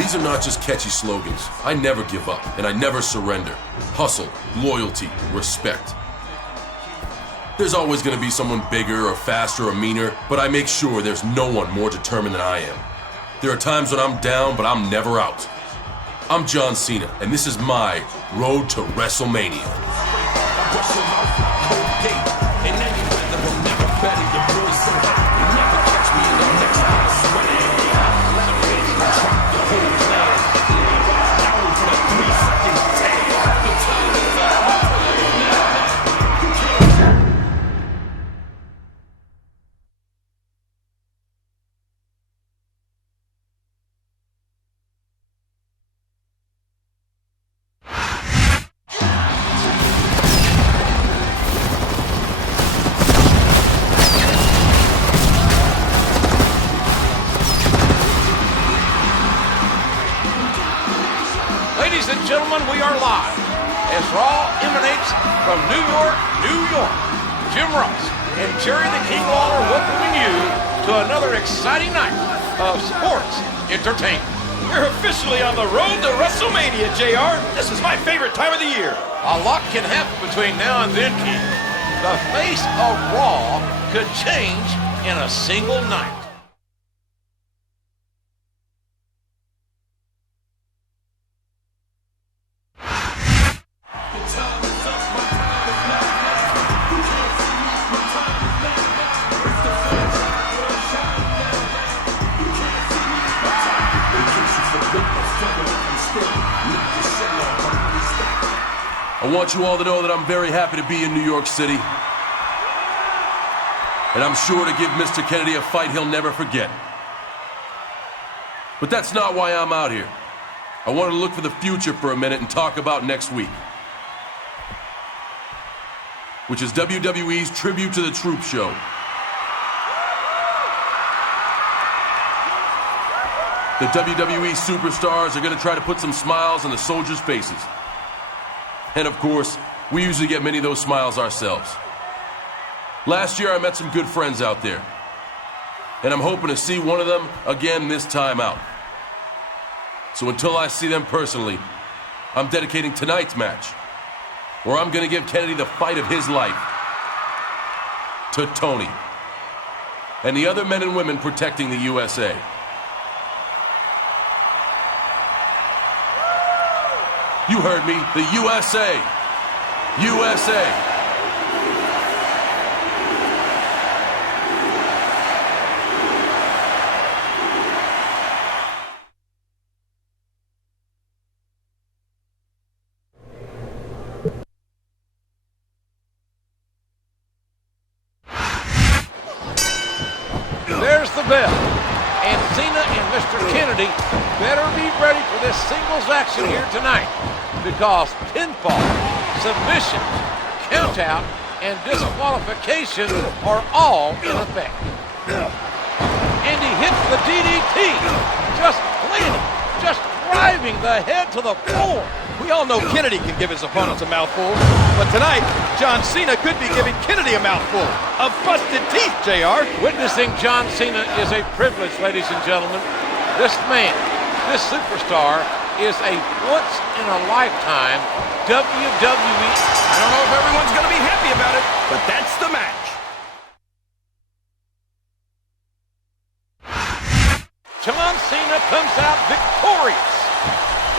These are not just catchy slogans. I never give up, and I never surrender. Hustle, loyalty, respect. There's always going to be someone bigger or faster or meaner, but I make sure there's no one more determined than I am. There are times when I'm down, but I'm never out. I'm John Cena, and this is my road to Wrestlemania. Ladies and gentlemen, we are live as Raw emanates from New York, New York. Jim Ross and Jerry the King Lawler welcoming you to another exciting night of sports entertainment. We're officially on the road to WrestleMania, JR. This is my favorite time of the year. A lot can happen between now and then, King. The face of Raw could change in a single night. I want you all to know that I'm very happy to be in New York City. And I'm sure to give Mr. Kennedy a fight he'll never forget. But that's not why I'm out here. I wanted to look for the future for a minute and talk about next week, which is WWE's Tribute to the Troop show. The WWE superstars are going to try to put some smiles on the soldiers' faces. And of course, we usually get many of those smiles ourselves. Last year, I met some good friends out there. And I'm hoping to see one of them again this time out. So until I see them personally, I'm dedicating tonight's match, where I'm going to give Kennedy the fight of his life, to Tony and the other men and women protecting the USA. You heard me, the USA. USA. There's the bell. And Cena and Mr. Kennedy better be ready for this singles action here tonight, because pinfall, submission, countout, and disqualification are all in effect. And he hits the DDT, just landing, just driving the head to the floor. We all know Kennedy can give his opponents a mouthful, but tonight, John Cena could be giving Kennedy a mouthful of busted teeth, JR. Witnessing John Cena is a privilege, ladies and gentlemen. This man, this superstar, is a once-in-a-lifetime WWE. I don't know if everyone's going to be happy about it, but that's the match. John Cena comes out victorious.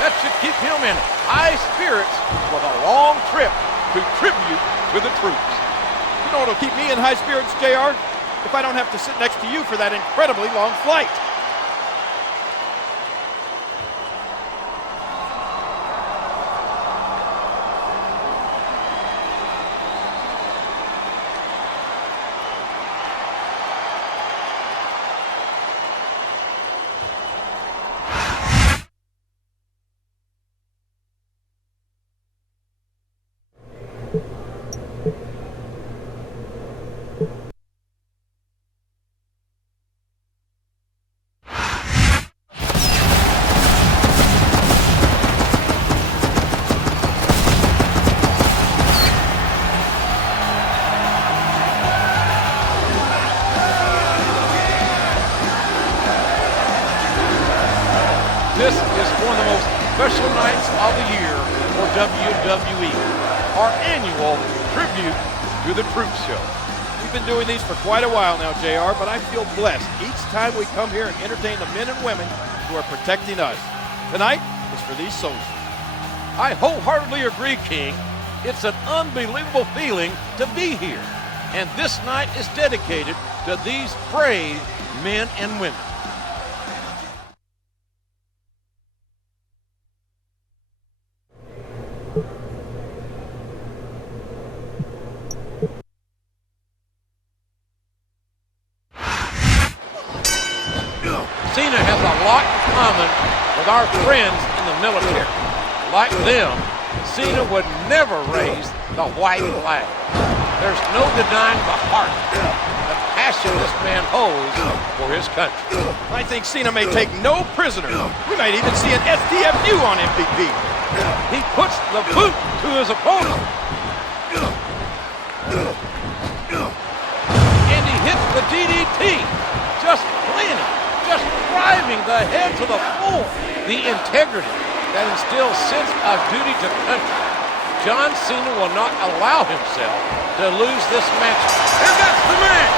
That should keep him in high spirits for the long trip to tribute to the troops. You know what'll keep me in high spirits, JR? If I don't have to sit next to you for that incredibly long flight. This is one of the most special nights of the year for WWE, our annual tribute to the Truth Show. We've been doing these for quite a while now, JR, but I feel blessed each time we come here and entertain the men and women who are protecting us. Tonight is for these soldiers. I wholeheartedly agree, King. It's an unbelievable feeling to be here. And this night is dedicated to these brave men and women. Cena has a lot in common with our friends in the military. Like them, Cena would never raise the white flag. There's no denying the heart, the passion this man holds for his country. I think Cena may take no prisoners. We might even see an STFU on MVP. He puts the boot to his opponent. And he hits the DDT. Just planning, just driving the head to the floor. The integrity that instills sense of duty to country. John Cena will not allow himself to lose this match. And that's the match!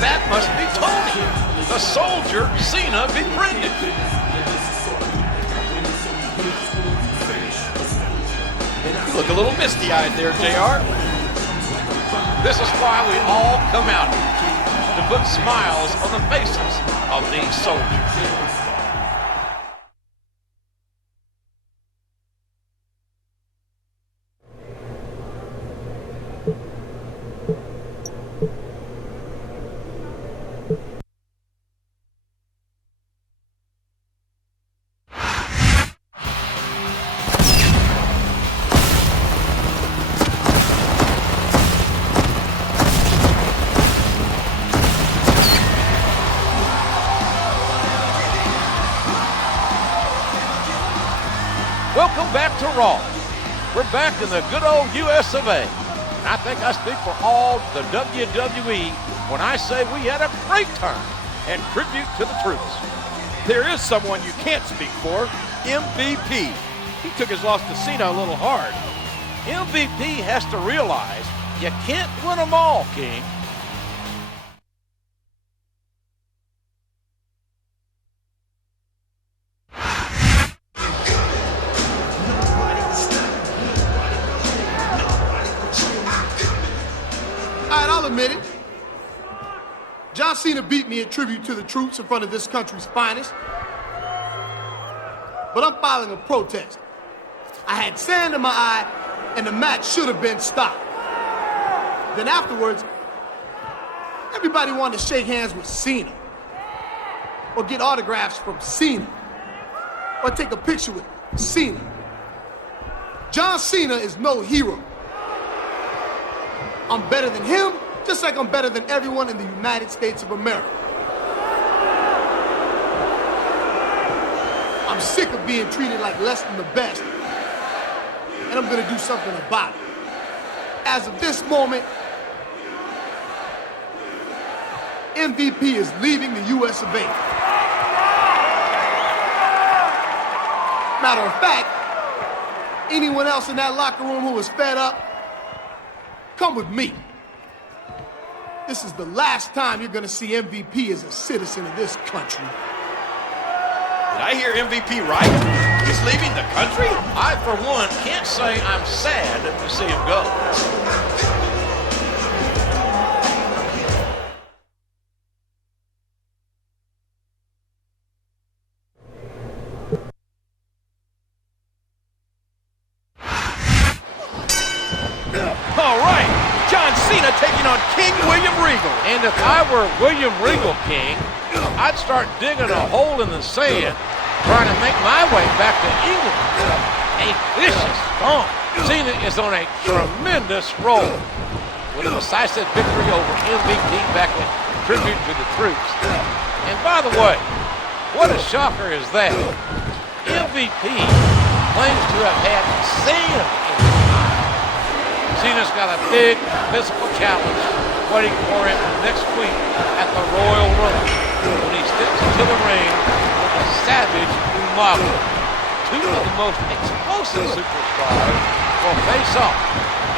That must be Tony, the soldier Cena befriended. You look a little misty-eyed there, JR. This is why we all come out here, to put smiles on the faces of these soldiers. Welcome back to Raw. We're back in the good old US of A. And I think I speak for all the WWE when I say we had a great time and tribute to the troops. There is someone you can't speak for, MVP. He took his loss to Cena a little hard. MVP has to realize you can't win them all, King. I'll admit it. John Cena beat me in tribute to the troops in front of this country's finest. But I'm filing a protest. I had sand in my eye, and the match should have been stopped. Then afterwards, everybody wanted to shake hands with Cena, or get autographs from Cena, or take a picture with Cena. John Cena is no hero. I'm better than him, just like I'm better than everyone in the United States of America. I'm sick of being treated like less than the best, and I'm gonna do something about it. As of this moment, MVP is leaving the US of A. Matter of fact, anyone else in that locker room who is fed up, come with me. This is the last time you're gonna see MVP as a citizen of this country. Did I hear MVP right? He's leaving the country? I, for one, can't say I'm sad to see him go. All right, John Cena taking on King William Regal. And if I were William Regal, King, I'd start digging a hole in the sand, trying to make my way back to England. A vicious stomp. Cena is on a tremendous roll with a decisive victory over MVP back in tribute to the troops. And by the way, What a shocker is that? MVP claims to have had sand in his eye. Cena's got a big physical challenge waiting for him next week at the Royal Rumble when he steps into the ring with a savage Umaga. Two of the most explosive superstars will face off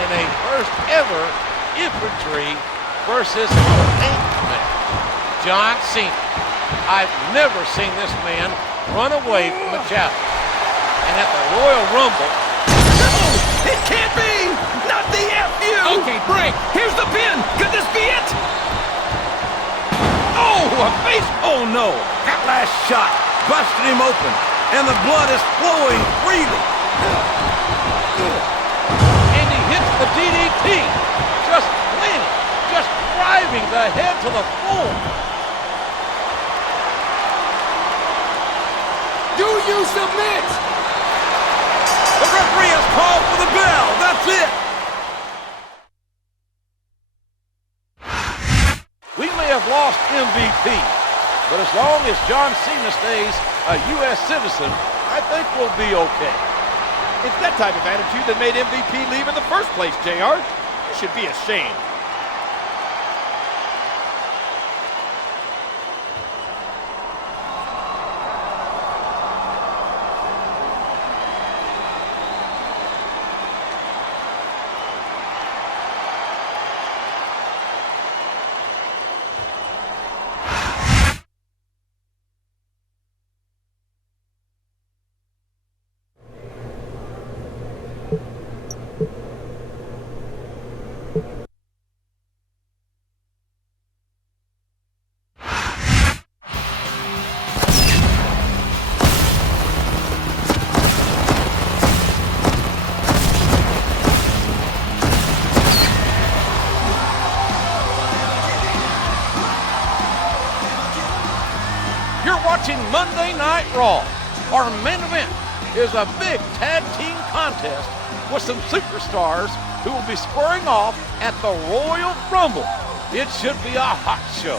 in a first ever infantry versus tank match. John Cena. I've never seen this man run away from a challenge. And at the Royal Rumble... No! It can't be! Not the FU! Okay, break! Here's the pin! Could this be it? Oh, a face... Oh, no! That last shot busted him open, and the blood is flowing freely. And he hits the DDT. Just planting, just driving the head to the floor. Do you submit? The referee has called for the bell. That's it. We may have lost MVP, but as long as John Cena stays a U.S. citizen, I think we'll be okay. It's that type of attitude that made MVP leave in the first place, JR. You should be ashamed. Watching Monday Night Raw. Our main event is a big tag team contest with some superstars who will be squaring off at the Royal Rumble. It should be a hot show.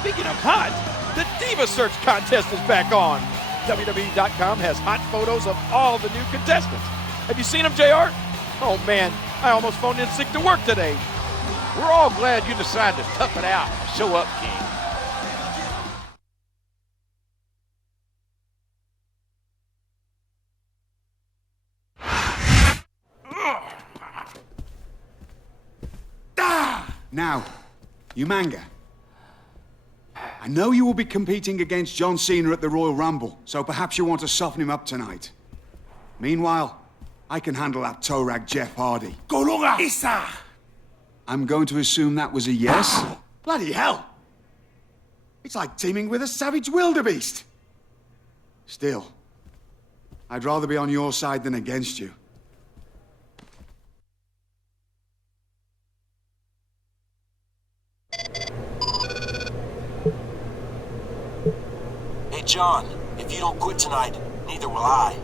Speaking of hot, the Diva Search contest is back on. WWE.com has hot photos of all the new contestants. Have you seen them, JR? Oh man, I almost phoned in sick to work today. We're all glad you decided to tough it out and show up, King. Now, Umaga, I know you will be competing against John Cena at the Royal Rumble, so perhaps you want to soften him up tonight. Meanwhile, I can handle that toe rag Jeff Hardy. Golunga Isa! I'm going to assume that was a yes? Bloody hell! It's like teaming with a savage wildebeest. Still, I'd rather be on your side than against you. Hey, John, if you don't quit tonight, neither will I.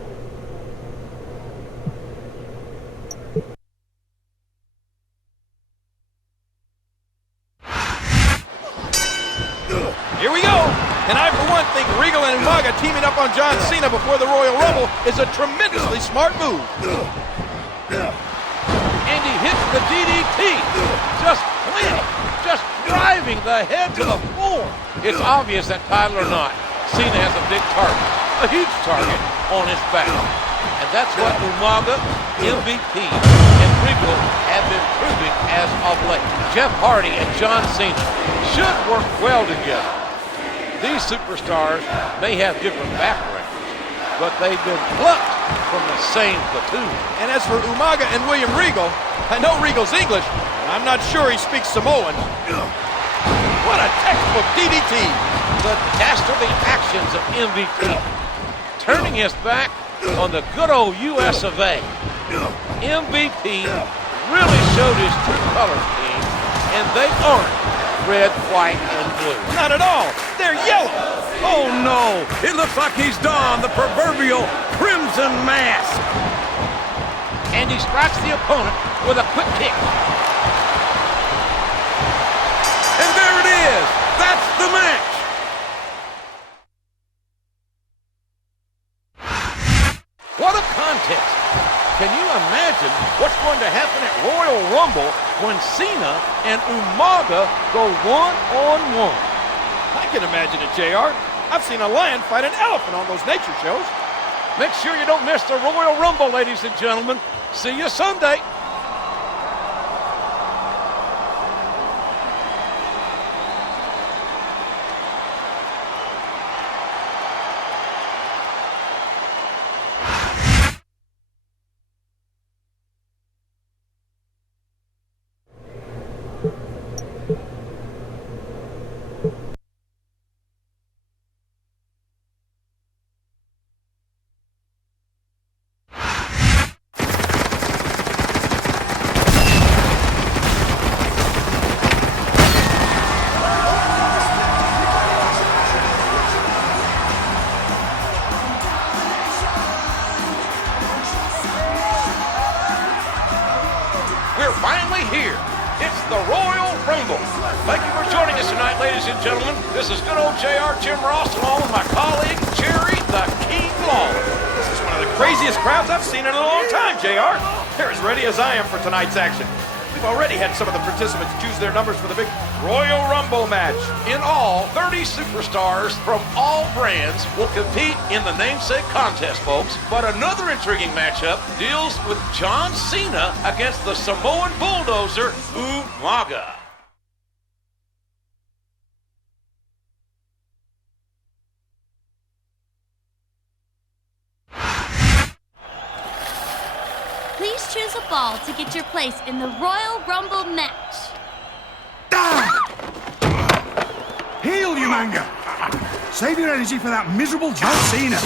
Here we go! And I, for one, think Regal and Umaga teaming up on John Cena before the Royal Rumble is a tremendously smart move. And he hits the DDT. Just planting, just driving the head to the floor. It's obvious that title or not, Cena has a big target, a huge target on his back. And that's what Umaga, MVP, and Regal have been proving as of late. Jeff Hardy and John Cena should work well together. These superstars may have different backgrounds, but they've been plucked from the same platoon. And as for Umaga and William Regal, I know Regal's English, and I'm not sure he speaks Samoan. What a textbook DDT! The dastardly actions of MVP, turning his back on the good old US of A. MVP really showed his true colors, King, and they aren't red, white, and blue. Not at all. They're yellow. Oh no! It looks like he's donned the proverbial crimson mask. And he strikes the opponent with a quick kick. And there it is. That's the match. imagine what's going to happen at Royal Rumble when Cena and Umaga go one-on-one. I can imagine it, JR. I've seen a lion fight an elephant on those nature shows. Make sure you don't miss the Royal Rumble, ladies and gentlemen. See you Sunday. We're finally here. It's the Royal Rumble. Thank you for joining us tonight, ladies and gentlemen. This is good old JR Jim Ross along with my colleague, Jerry the King Lawler. This is one of the craziest crowds I've seen in a long time, JR. They're as ready as I am for tonight's action. We've already had some of the participants choose their numbers for the big Royal Rumble match. In all, 30 superstars from all brands will compete in the namesake contest, folks. But another intriguing matchup deals with John Cena against the Samoan bulldozer, Umaga. Please choose a ball to get your place in the Royal Rumble match. Heal, you manga! Save your energy for that miserable John Cena.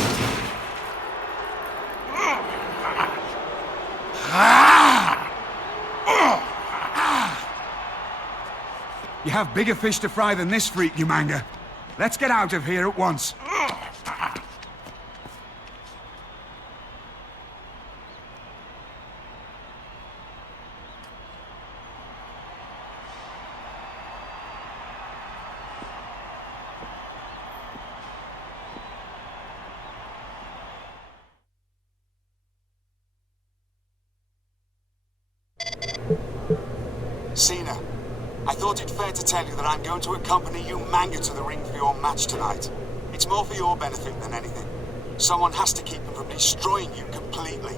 You have bigger fish to fry than this freak, you manga. Let's get out of here at once. Cena, I thought it fair to tell you that I'm going to accompany you manga to the ring for your match tonight. It's more for your benefit than anything. Someone has to keep him from destroying you completely.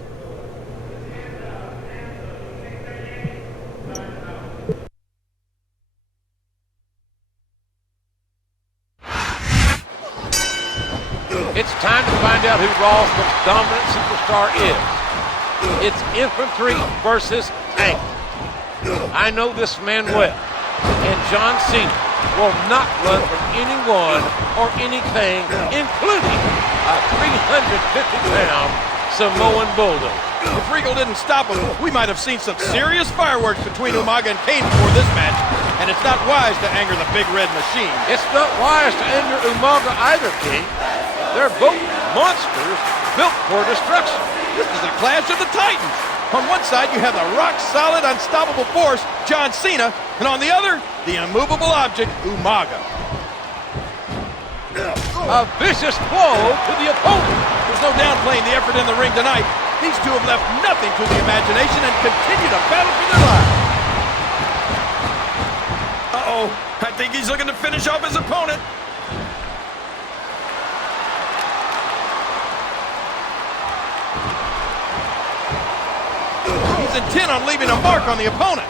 It's time to find out who Raw's most dominant superstar is. It's infantry versus tank. I know this man well, and John Cena will not run from anyone or anything, including a 350-pound Samoan bulldozer. If Regal didn't stop him, we might have seen some serious fireworks between Umaga and Kane before this match, and it's not wise to anger the big red machine. It's not wise to anger Umaga either, King. They're both monsters built for destruction. This is a clash of the titans. On one side, you have the rock-solid, unstoppable force, John Cena, and on the other, the immovable object, Umaga. A vicious blow to the opponent. There's no downplaying the effort in the ring tonight. These two have left nothing to the imagination and continue to battle for their lives. Uh-oh, I think he's looking to finish off his opponent. He's intent on leaving a mark on the opponent.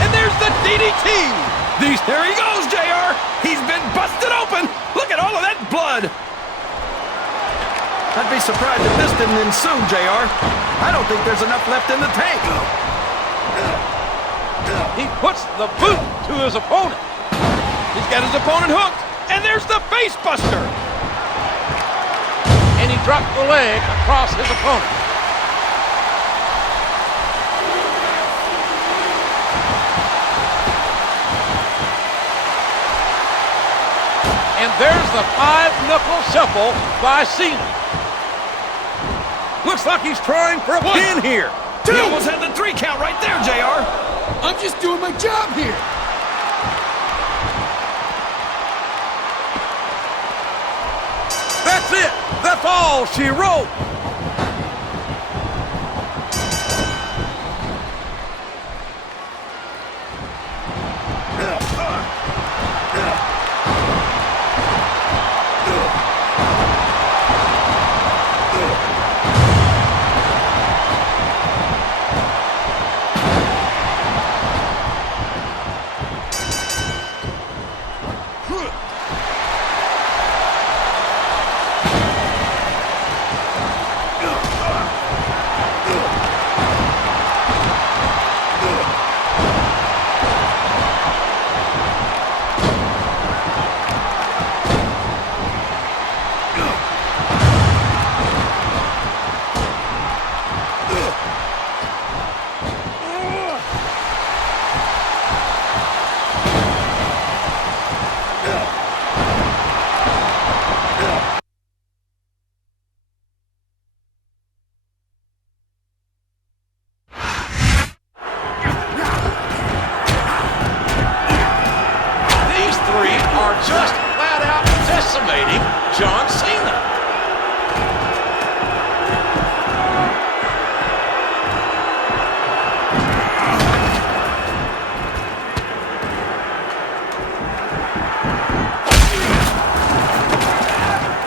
And there's the DDT. There he goes, JR. He's been busted open. Look at all of that blood. I'd be surprised if this didn't ensue, JR. I don't think there's enough left in the tank. He puts the boot to his opponent. He's got his opponent hooked. And there's the face buster. And he dropped the leg across his opponent. And there's the 5-knuckle shuffle by Cena. Looks like he's trying for a pin here. He almost had the 3 count right there, JR. I'm just doing my job here. That's it. The That's all she wrote. Just flat out decimating John Cena.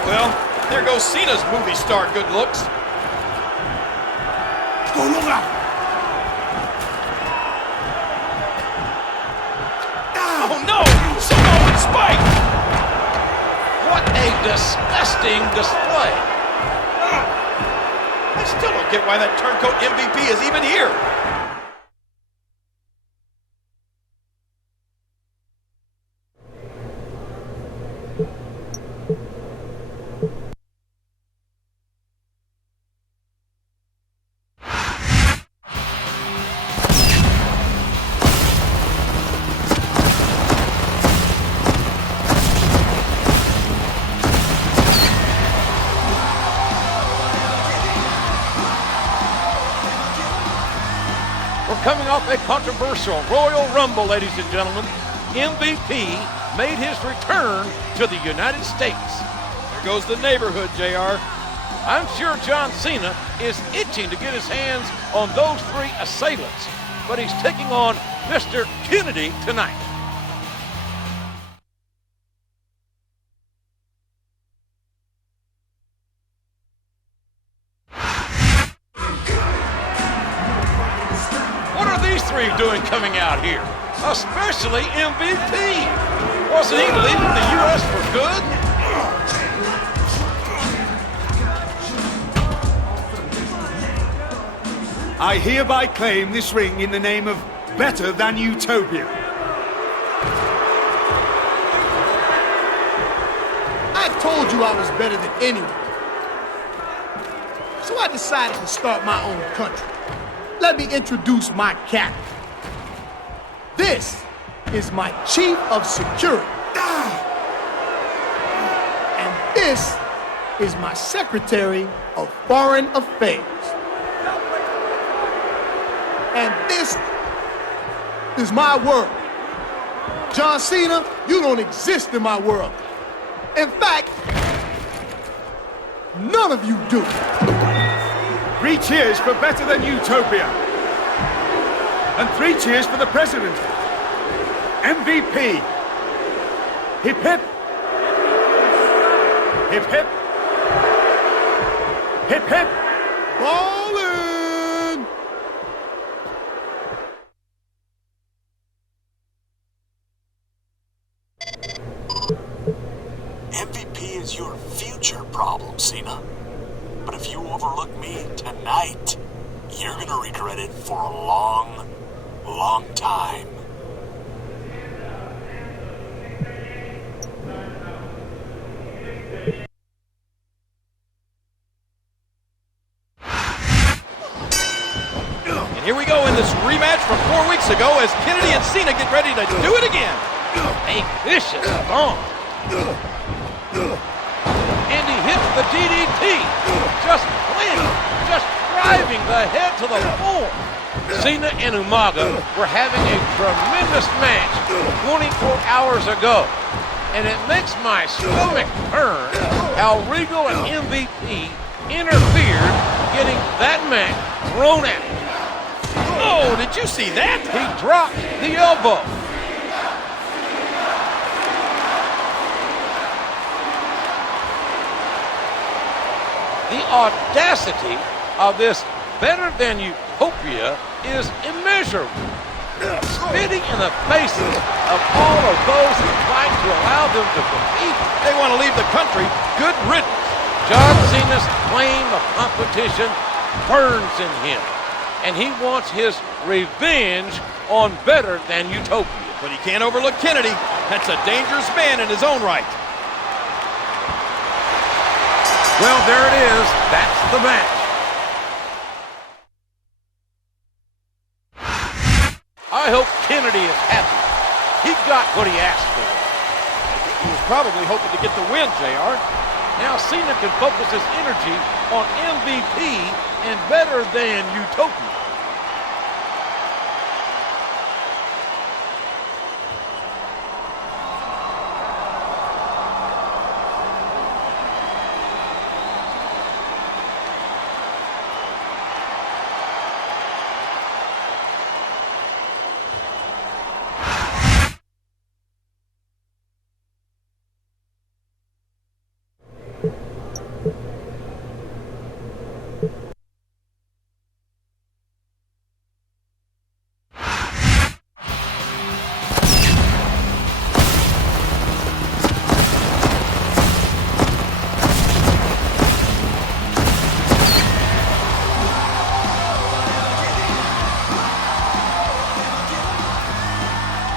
Well, there goes Cena's movie star good looks. Oh no! Samoan spike! What a disgusting display. I still don't get why that turncoat MVP is even here. Coming off a controversial Royal Rumble, ladies and gentlemen, MVP made his return to the United States. There goes the neighborhood, JR. I'm sure John Cena is itching to get his hands on those three assailants, but he's taking on Mr. Kennedy tonight. Doing coming out here, especially MVP. Wasn't he leaving the U.S. for good? I hereby claim this ring in the name of Better Than Utopia. I told you I was better than anyone. So I decided to start my own country. Let me introduce my captain. This is my chief of security. And this is my secretary of foreign affairs. And this is my world. John Cena, you don't exist in my world. In fact, none of you do. 3 cheers for Better Than Utopia. And 3 cheers for the president. MVP. Hip hip. Hip hip. Hip hip. Ballin'! MVP is your future problem, Cena. But if you overlook me tonight, you're gonna regret it for a long, long time. And here we go in this rematch from 4 weeks ago as Kennedy and Cena get ready to do it again. A vicious bomb. And he hits the DDT. Just planting, just driving the head to the floor. Cena and Umaga were having a tremendous match 24 hours ago. And it makes my stomach turn how Regal and MVP interfered, getting that match thrown at him. Oh, did you see that? He dropped the elbow. The audacity of this better-than-utopia is immeasurable. Spitting in the faces of all of those who fight to allow them to compete. They want to leave the country. Good riddance. John Cena's claim of competition burns in him, and he wants his revenge on Better Than Utopia. But he can't overlook Kennedy. That's a dangerous man in his own right. Well, there it is. That's the match. I hope Kennedy is happy. He got what he asked for. He was probably hoping to get the win, JR. Now Cena can focus his energy on MVP and Better Than Utopia.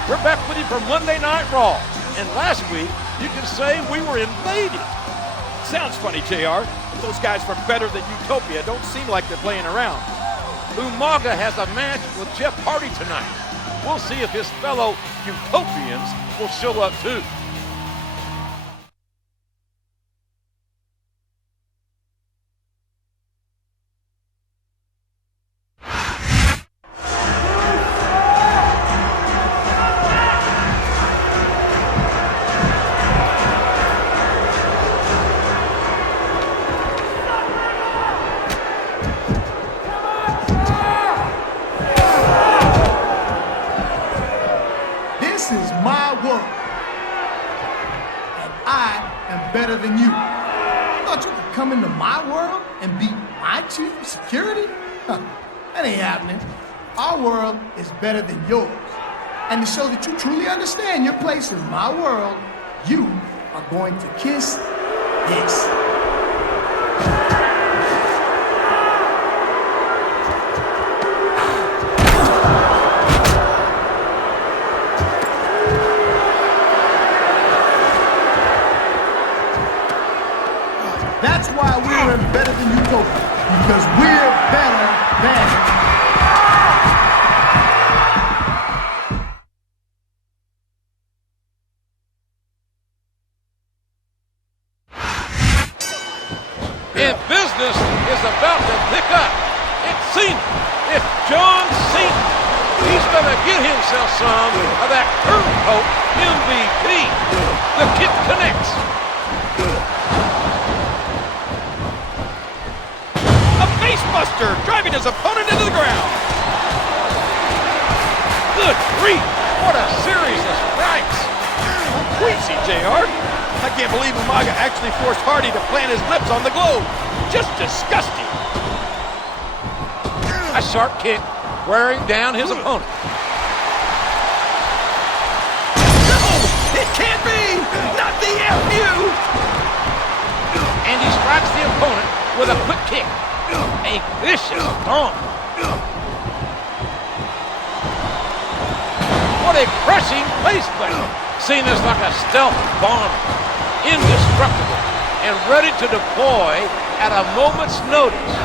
We're back with you for Monday Night Raw. And last week, you could say we were invaded. Sounds funny, JR. But those guys from Better Than Utopia don't seem like they're playing around. Umaga has a match with Jeff Hardy tonight. We'll see if his fellow Utopians will show up too. This is my world, and I am better than you. Thought you could come into my world and beat my chief of security? Huh, that ain't happening. Our world is better than yours. And to show that you truly understand your place in my world, you are going to kiss this. That's why we're in Better Than Utopia, because we're better than. And business is about to pick up. It's Cena. It's John Cena. He's going to get himself some of that turncoat MVP. The kick connects. Facebuster, driving his opponent into the ground. Good grief. What a series of strikes. Crazy, JR. I can't believe Umaga actually forced Hardy to plant his lips on the globe. Just disgusting. A sharp kick wearing down his opponent. No, it can't be. Not the FU. And he strikes the opponent with a quick kick. A vicious stomp. What a crushing faceplate. Cena's like a stealth bomber, indestructible, and ready to deploy at a moment's notice.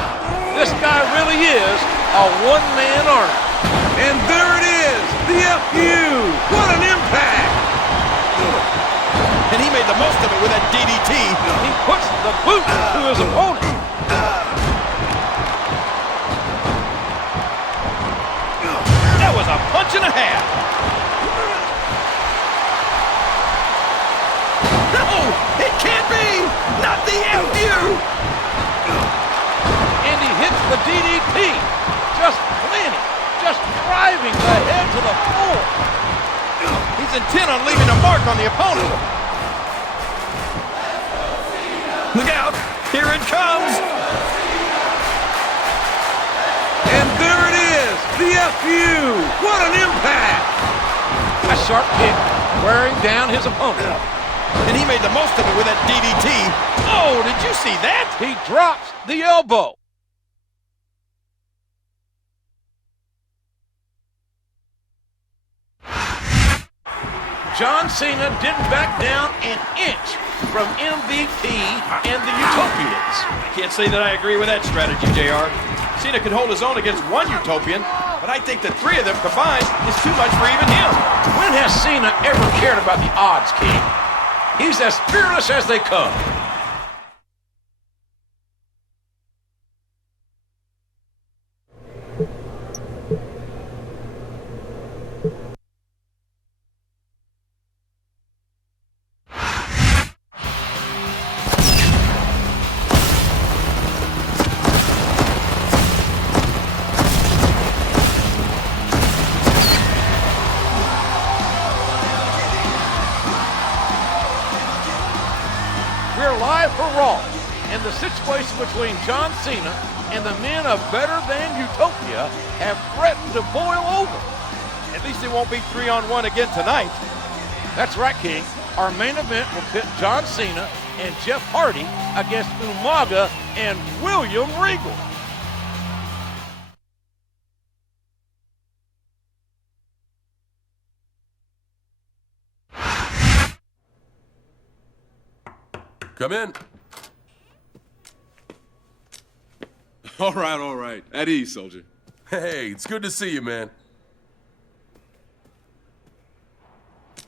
This guy really is a one-man army. And there it is, the FU. What an impact. And he made the most of it with that DDT. He puts the boot to his opponent. That was a punch and a half. it can't be! Not the FU! And he hits the DDT. Just planting, just driving the head to the floor. He's intent on leaving a mark on the opponent. Look out! Here it comes! And there it is, the FU. What an impact! A sharp kick wearing down his opponent. And he made the most of it with that DDT. Oh, did you see that? He drops the elbow. John Cena didn't back down an inch from MVP and the Utopians. I can't say that I agree with that strategy, JR. Cena could hold his own against one Utopian, but I think the three of them combined is too much for even him. When has Cena ever cared about the odds, King? He's as fearless as they come. We're live for Raw, and the situation between John Cena and the men of Better Than Utopia have threatened to boil over. At least it won't be 3-on-1 again tonight. That's right, King. Our main event will pit John Cena and Jeff Hardy against Umaga and William Regal. Come in. All right. At ease, soldier. Hey, it's good to see you, man.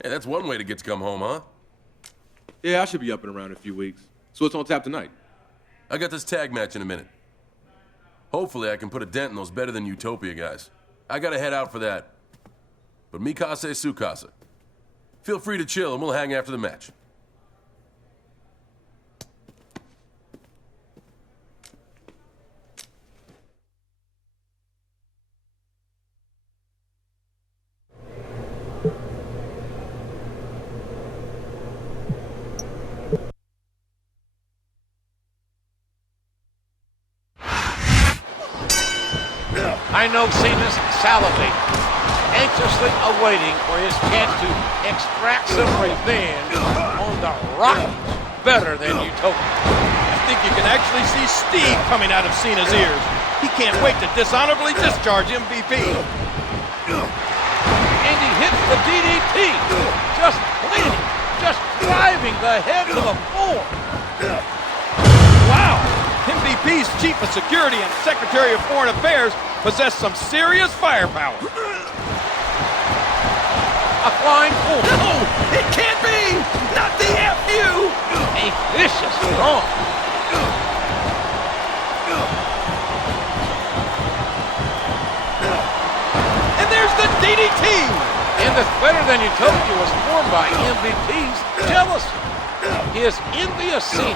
Hey, that's one way to get to come home, huh? Yeah, I should be up and around in a few weeks. So what's on tap tonight? I got this tag match in a minute. Hopefully I can put a dent in those Better Than Utopia guys. I gotta head out for that. But mikase sukasa. Feel free to chill and we'll hang after the match. I know Cena's salivating, anxiously awaiting for his chance to extract some revenge on the Rocky Better Than Utopia. I think you can actually see Steve coming out of Cena's ears. He can't wait to dishonorably discharge MVP. And he hits the DDT, just planting, just driving the head to the floor. Wow! MVP's Chief of Security and Secretary of Foreign Affairs possess some serious firepower. A flying full. No! It can't be! Not the FU! A vicious throw. And there's the DDT! And this Better Than Utopia was formed by MVP's jealousy. His envious Cena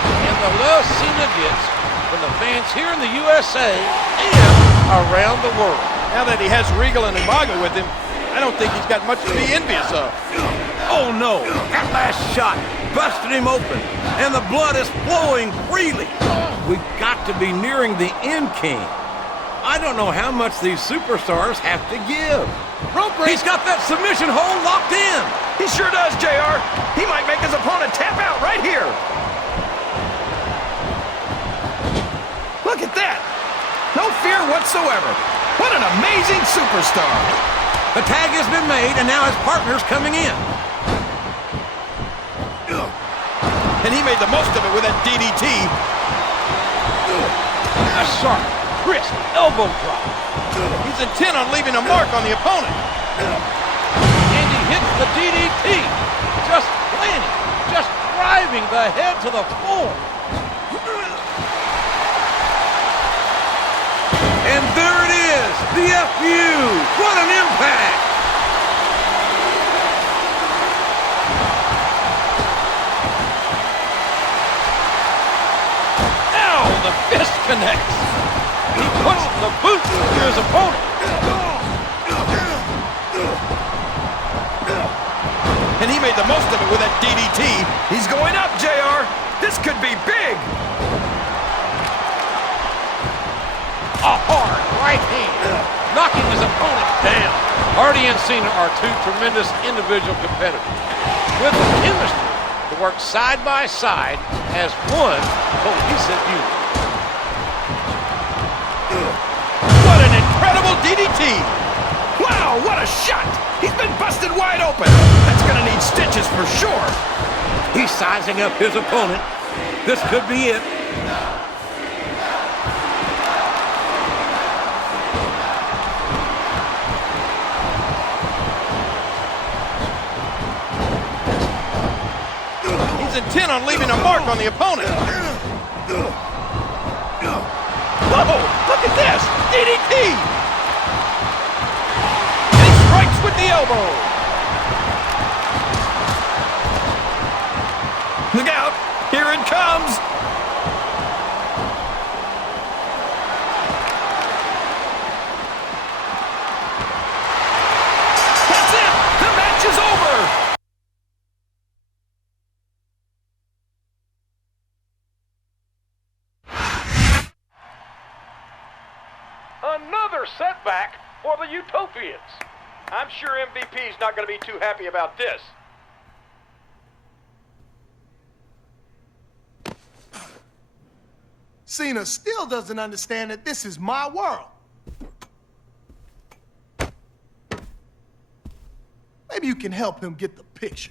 and the love Cena gets from the fans here in the USA and around the world. Now that he has Regal and Umaga with him, I don't think he's got much to be envious of. Oh no, that last shot busted him open, and the blood is flowing freely. We've got to be nearing the end, King. I don't know how much these superstars have to give. Rope break. He's got that submission hold locked in. He sure does, JR. He might make his opponent tap out right here. Look at that. No fear whatsoever. What an amazing superstar. The tag has been made, and now his partner's coming in. And he made the most of it with that DDT. A sharp, crisp elbow drop. He's intent on leaving a mark on the opponent. And he hits the DDT. Just planting, just driving the head to the floor. And there it is, the FU. What an impact. connects. He puts the boot to his opponent. And he made the most of it with that DDT. He's going up, JR. This could be big. A hard right hand, knocking his opponent down. Hardy and Cena are two tremendous individual competitors with the chemistry to work side by side as one cohesive unit. What an incredible DDT! Wow, what a shot! He's been busted wide open. That's gonna need stitches for sure. He's sizing up his opponent. This could be it. He's intent on leaving a mark on the opponent. Whoa, look at this! DDT! And he strikes with the elbow. Look out! Here it comes! That's it! The match is over! Another setback for the Utopians. I'm sure MVP's not going to be too happy about this. Cena still doesn't understand that this is my world. Maybe you can help him get the picture.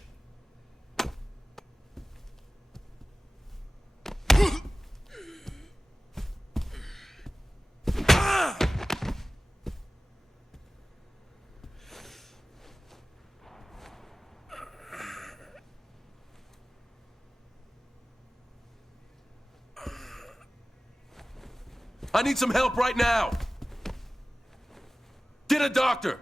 I need some help right now. Get a doctor.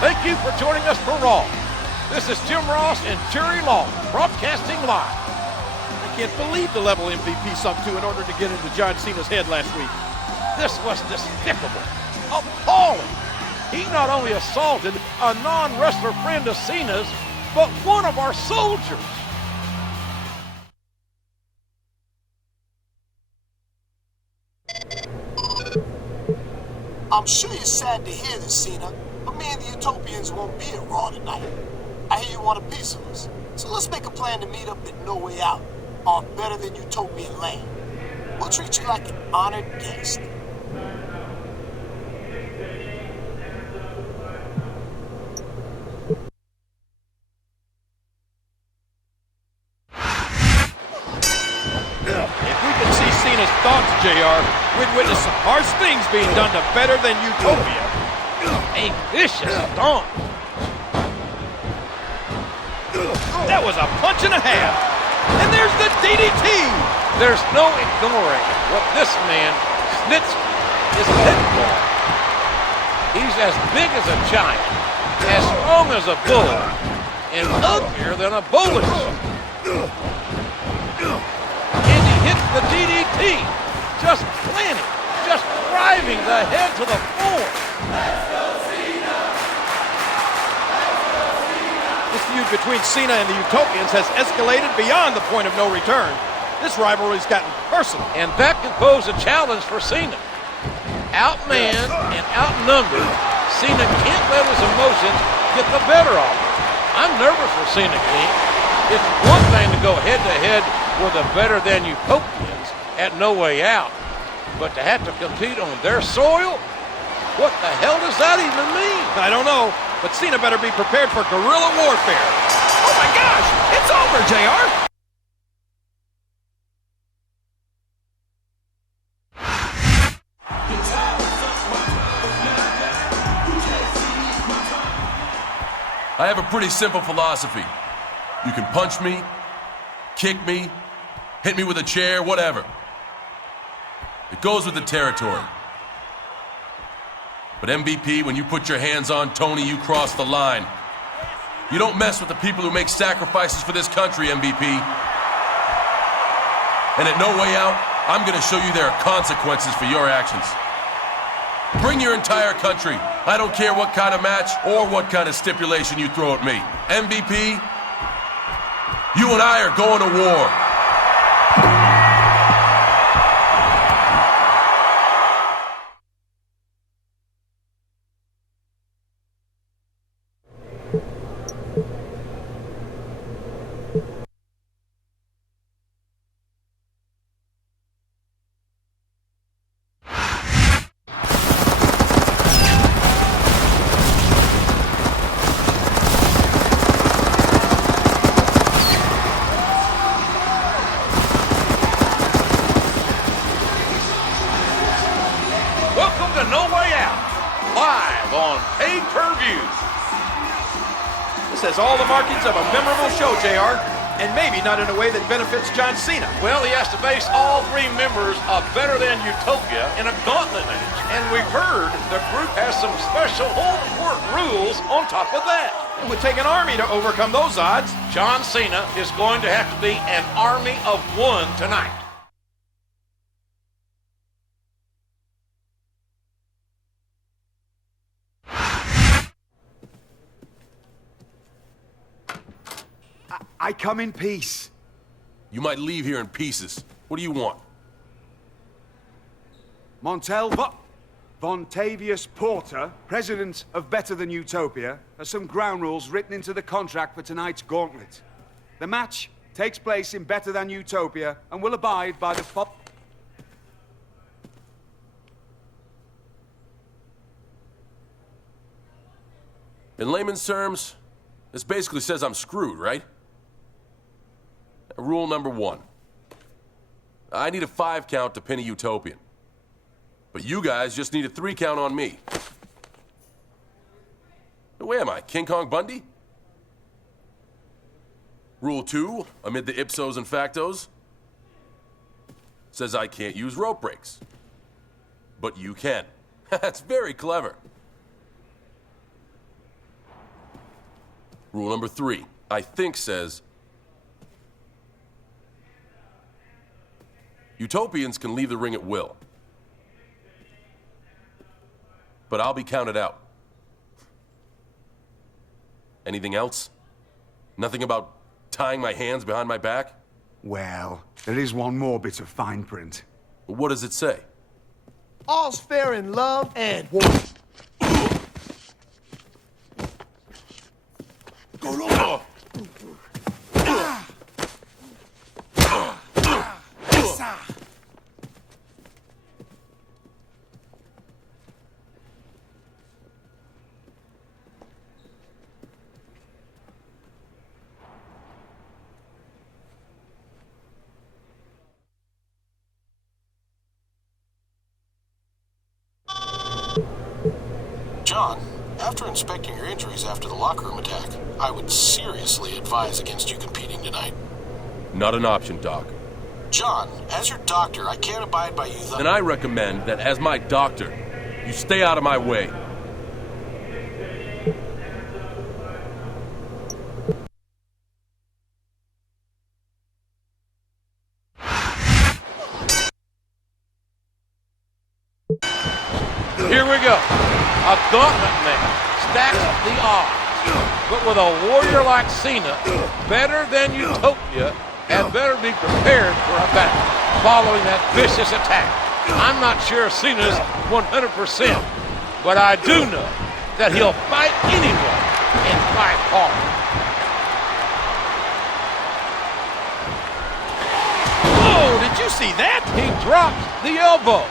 Thank you for joining us for Raw. This is Jim Ross and Jerry Long, broadcasting live. I can't believe the level MVP sunk to in order to get into John Cena's head last week. This was despicable, appalling. He not only assaulted a non-wrestler friend of Cena's, but one of our soldiers. I'm sure you're sad to hear this, Cena, but me and the Utopians won't be at Raw tonight. I hear you want a piece of us, so let's make a plan to meet up at No Way Out on Better Than Utopian Lane. We'll treat you like an honored guest. If we could see Cena's thoughts, JR, we'd witness some harsh things being done to Better Than Utopia. A vicious stomp. That was a punch and a half. And there's the DDT. There's no ignoring what this man, Cena'S, is capable of. He's as big as a giant, as strong as a bull, and uglier than a bullet. And he hits the DDT, just planting, just driving the head to the floor. This feud between Cena and the Utopians has escalated beyond the point of no return. This rivalry's gotten personal. And that could pose a challenge for Cena. Outmanned and outnumbered, Cena can't let his emotions get the better of him. I'm nervous for Cena, King. It's one thing to go head-to-head with the Better Than Utopians at No Way Out, but to have to compete on their soil? What the hell does that even mean? I don't know, but Cena better be prepared for guerrilla warfare. Oh my gosh! It's over, JR. I have a pretty simple philosophy. You can punch me, kick me, hit me with a chair, whatever. It goes with the territory. But MVP, when you put your hands on Tony, you cross the line. You don't mess with the people who make sacrifices for this country, MVP. And at No Way Out, I'm gonna show you there are consequences for your actions. Bring your entire country. I don't care what kind of match or what kind of stipulation you throw at me. MVP, you and I are going to war. Has all the markings of a memorable show, JR, and maybe not in a way that benefits John Cena. Well, he has to face all three members of Better Than Utopia in a gauntlet match. And we've heard the group has some special home court rules on top of that. It would take an army to overcome those odds. John Cena is going to have to be an army of one tonight. I come in peace. You might leave here in pieces. What do you want? Montel Vontavious Porter, president of Better Than Utopia, has some ground rules written into the contract for tonight's gauntlet. The match takes place in Better Than Utopia and will abide by the In layman's terms, this basically says I'm screwed, right? Rule number 1. I need a 5 count to pin a Utopian. But you guys just need a 3 count on me. Where am I, King Kong Bundy? Rule 2, amid the ipsos and factos, says I can't use rope breaks. But you can. That's very clever. Rule number 3, I think says Utopians can leave the ring at will. But I'll be counted out. Anything else? Nothing about tying my hands behind my back? Well, there is one more bit of fine print. What does it say? All's fair in love and war. Go long. John, after inspecting your injuries after the locker room attack, I would seriously advise against you competing tonight. Not an option, Doc. John, as your doctor, I can't abide by you. Then I recommend that as my doctor, you stay out of my way. Here we go. A gauntlet match stacks the odds. But with a warrior like Cena, Better Than Utopia had better be prepared for a battle following that vicious attack. I'm not sure Cena's 100%, but I do know that he'll fight anyone and fight hard. Whoa, did you see that? He drops the elbow.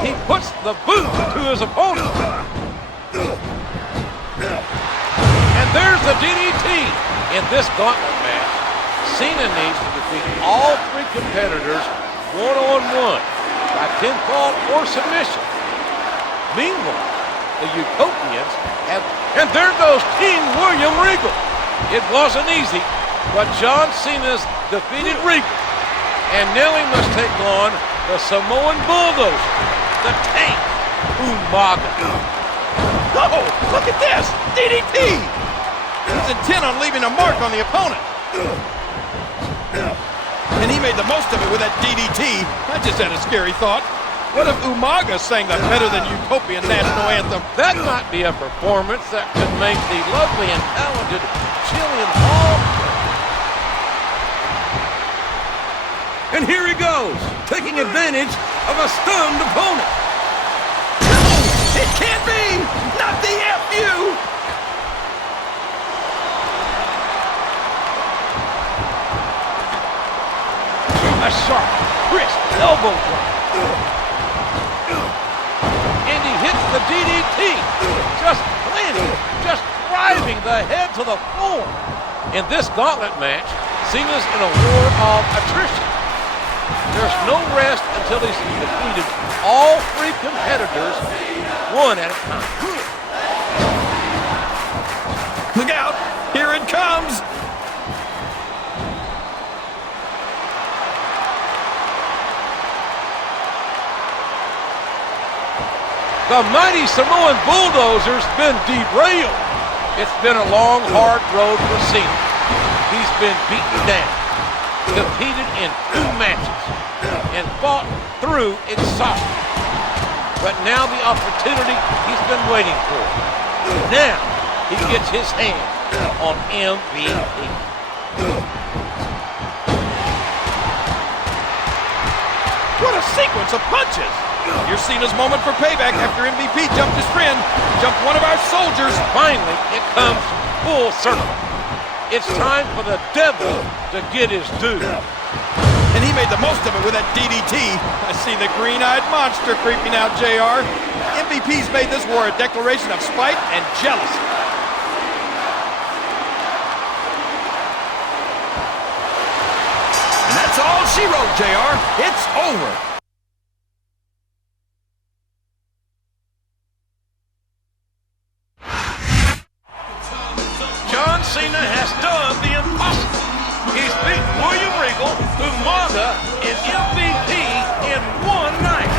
He puts the boot to his opponent. And there's the DDT. In this gauntlet match, Cena needs to defeat all three competitors one-on-one by pinfall or submission. Meanwhile, the Utopians have... And there goes King William Regal. It wasn't easy, but John Cena's defeated Regal. And now he must take on the Samoan Bulldozer, the Tank, Umaga. Oh, look at this! DDT! He's intent on leaving a mark on the opponent. And he made the most of it with that DDT. I just had a scary thought. What if Umaga sang the Better Than Utopian national anthem? That might be a performance that could make the lovely and talented Jillian Hall. And here he goes, taking advantage of a stunned opponent. No! It can't be! Not the FU! A sharp, crisp elbow drop. And he hits the DDT. Just planting, just driving the head to the floor. In this gauntlet match, Cena's in a war of attrition. There's no rest until he's defeated all three competitors one at a time. Look out! Here it comes! The mighty Samoan Bulldozer's been derailed. It's been a long, hard road for Cena. He's been beaten down, competed in 2 matches, and fought through exhaustion. But now the opportunity he's been waiting for. Now he gets his hand on MVP. What a sequence of punches! Here's Cena's moment for payback after MVP jumped his friend, jumped one of our soldiers. Finally, it comes full circle. It's time for the devil to get his due. And he made the most of it with that DDT. I see the green-eyed monster creeping out, JR. MVP's made this war a declaration of spite and jealousy. And that's all she wrote, JR. It's over. John Cena has done the impossible. He's beaten William Regal, Umaga, and MVP in one night.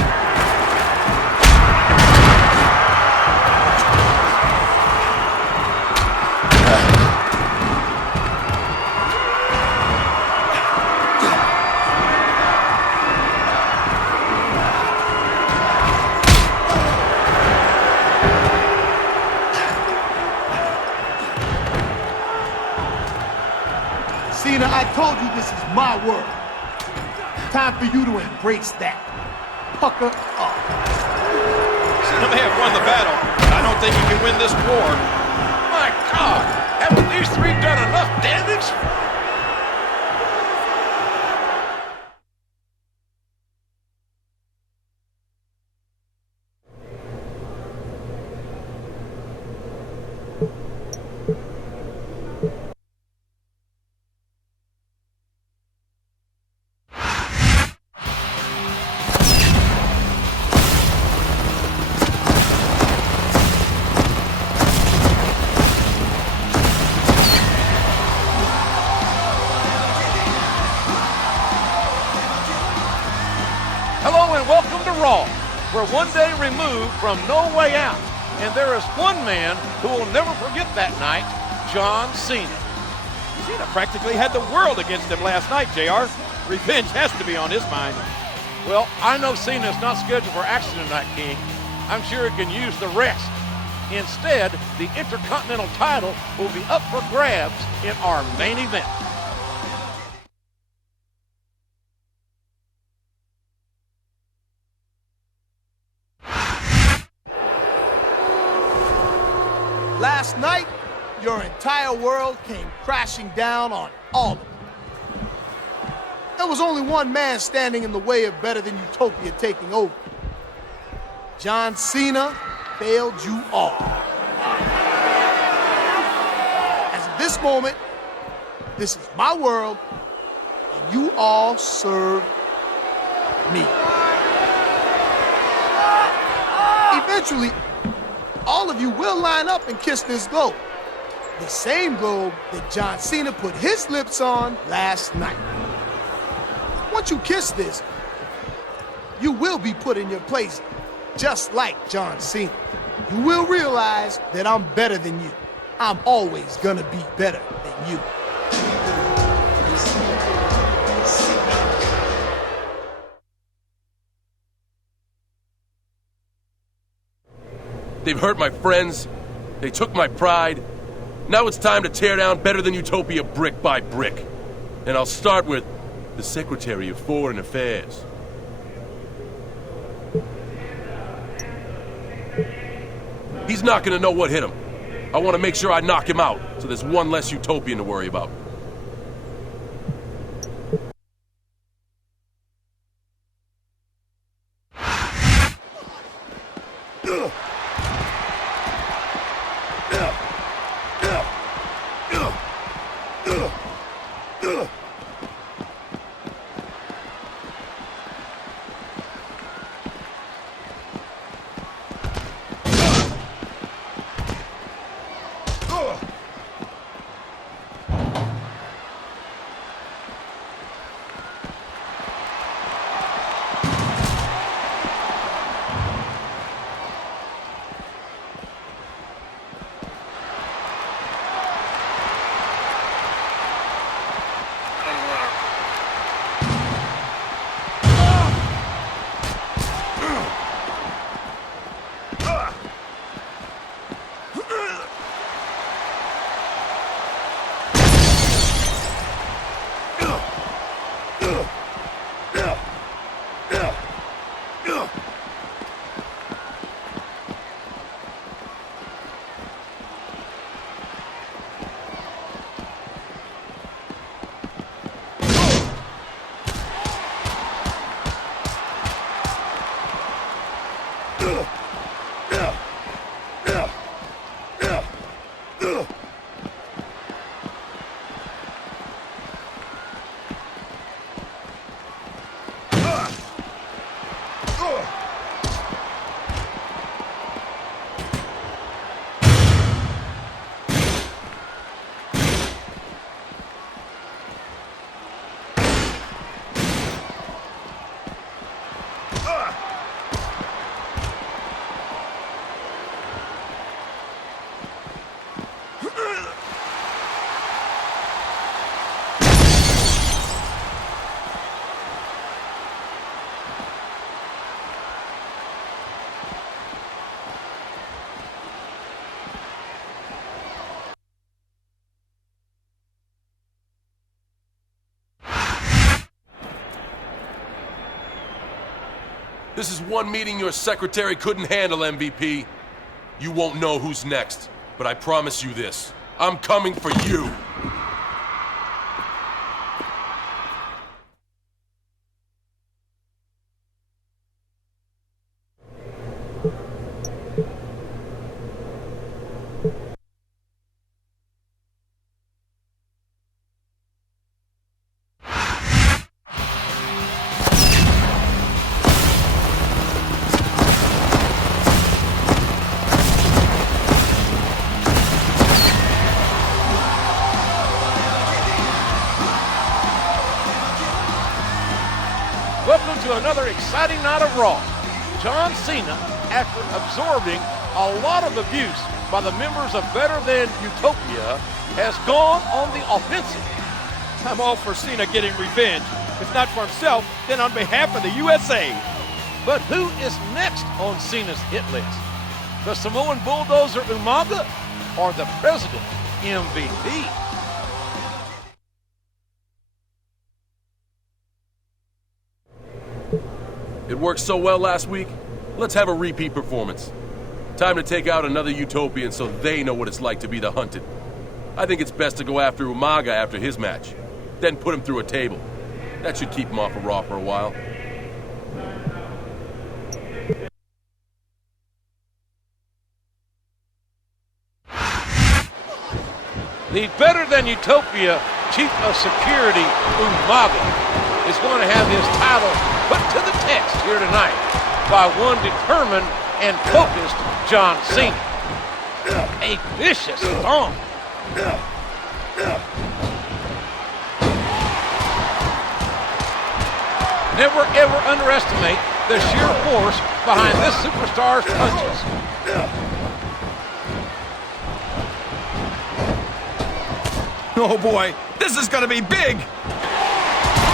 Cena, I told you this is my world. Time for you to embrace that. Pucker up. Cena may have won the battle, but I don't think he can win this war. My God, haven't these three done enough damage? Hello and welcome to Raw. We're one day removed from No Way Out, and there is one man who will never forget that night, John Cena. Cena practically had the world against him last night, JR. Revenge has to be on his mind. Well, I know Cena's not scheduled for action tonight, King. I'm sure he can use the rest. Instead, the Intercontinental title will be up for grabs in our main event. Last night, your entire world came crashing down on all of it. There was only one man standing in the way of Better Than Utopia taking over. John Cena failed you all. As of this moment, This is my world, and you all serve me. Eventually, all of you will line up and kiss this globe. The same globe that John Cena put his lips on last night. Once you kiss this, you will be put in your place just like John Cena. You will realize that I'm better than you. I'm always gonna be better than you. They've hurt my friends. They took my pride. Now it's time to tear down Better Than Utopia brick by brick. And I'll start with the Secretary of Foreign Affairs. He's not gonna know what hit him. I want to make sure I knock him out, so there's one less Utopian to worry about. This is one meeting your secretary couldn't handle, MVP. You won't know who's next, but I promise you this. I'm coming for you. Welcome to another exciting night of Raw. John Cena, after absorbing a lot of abuse by the members of Better Than Utopia, has gone on the offensive. I'm all for Cena getting revenge. If not for himself, then on behalf of the USA. But who is next on Cena's hit list? The Samoan bulldozer Umaga or the President MVP? It worked so well last week, let's have a repeat performance. Time to take out another Utopian so they know what it's like to be the hunted. I think it's best to go after Umaga after his match, then put him through a table. That should keep him off of Raw for a while. The Better Than Utopia Chief of Security Umaga is going to have his title put to the test here tonight by one determined and focused John Cena. A vicious thump. Never ever underestimate the sheer force behind this superstar's punches. Oh boy, this is gonna be big.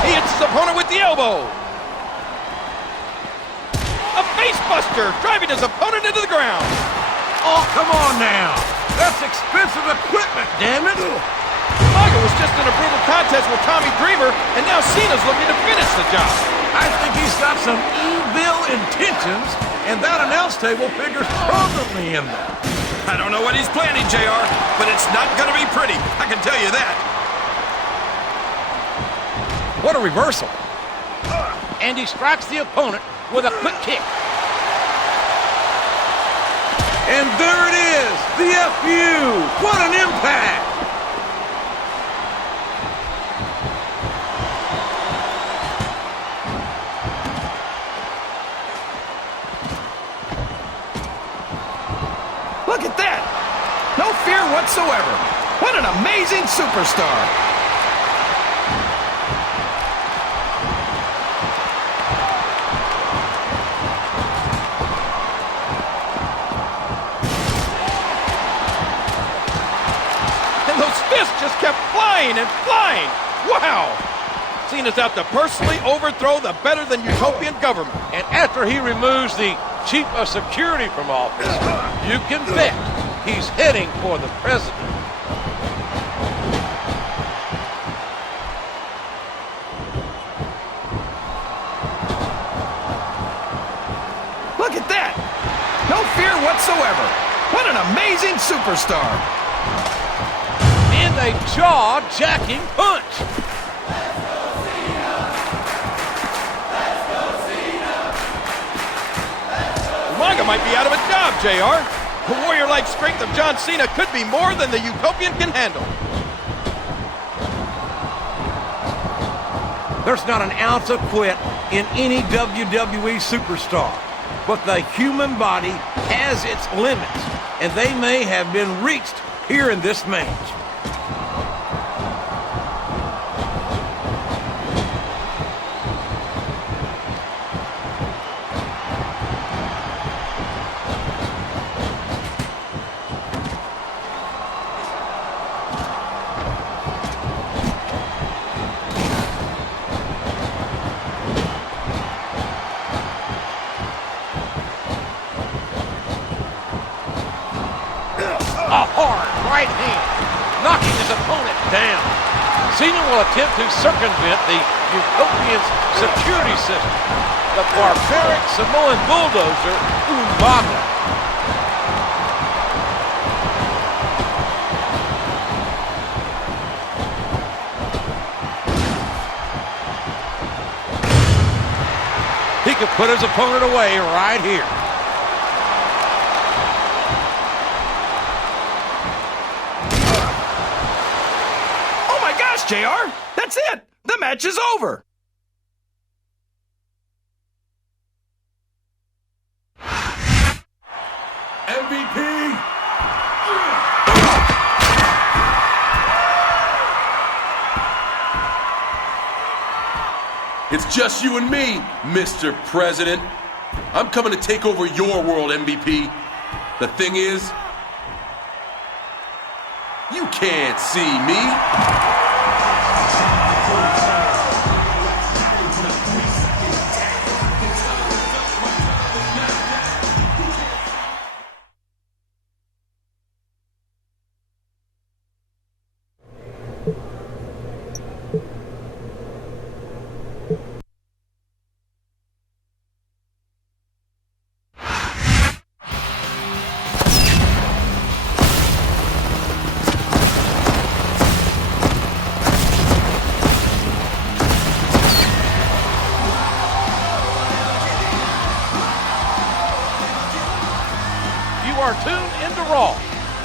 He hits his opponent with the elbow. A face buster, driving his opponent into the ground. Oh, come on now. That's expensive equipment, damn it. Umaga was just in a brutal contest with Tommy Dreamer, and now Cena's looking to finish the job. I think he's got some evil intentions, and that announce table figures prominently in there. I don't know what he's planning, JR, but it's not gonna be pretty. I can tell you that. What a reversal. And he strikes the opponent with a quick kick. And there it is, the FU. What an impact. Look at that. No fear whatsoever. What an amazing superstar. Just kept flying and flying. Wow! Cena's out to personally overthrow the better-than-utopian government. And after he removes the Chief of Security from office, you can bet he's heading for the president. Look at that! No fear whatsoever. What an amazing superstar. And a jaw-jacking punch. Umaga might be out of a job, JR. The warrior-like strength of John Cena could be more than the Utopian can handle. There's not an ounce of quit in any WWE superstar, but the human body has its limits, and they may have been reached here in this match. A hard right hand, knocking his opponent down. Cena will attempt to circumvent the Utopian's security system. The barbaric Samoan bulldozer, Umaga. He could put his opponent away right here. JR, that's it. The match is over. MVP! It's just you and me, Mr. President. I'm coming to take over your world, MVP. The thing is, you can't see me. You are tuned into Raw.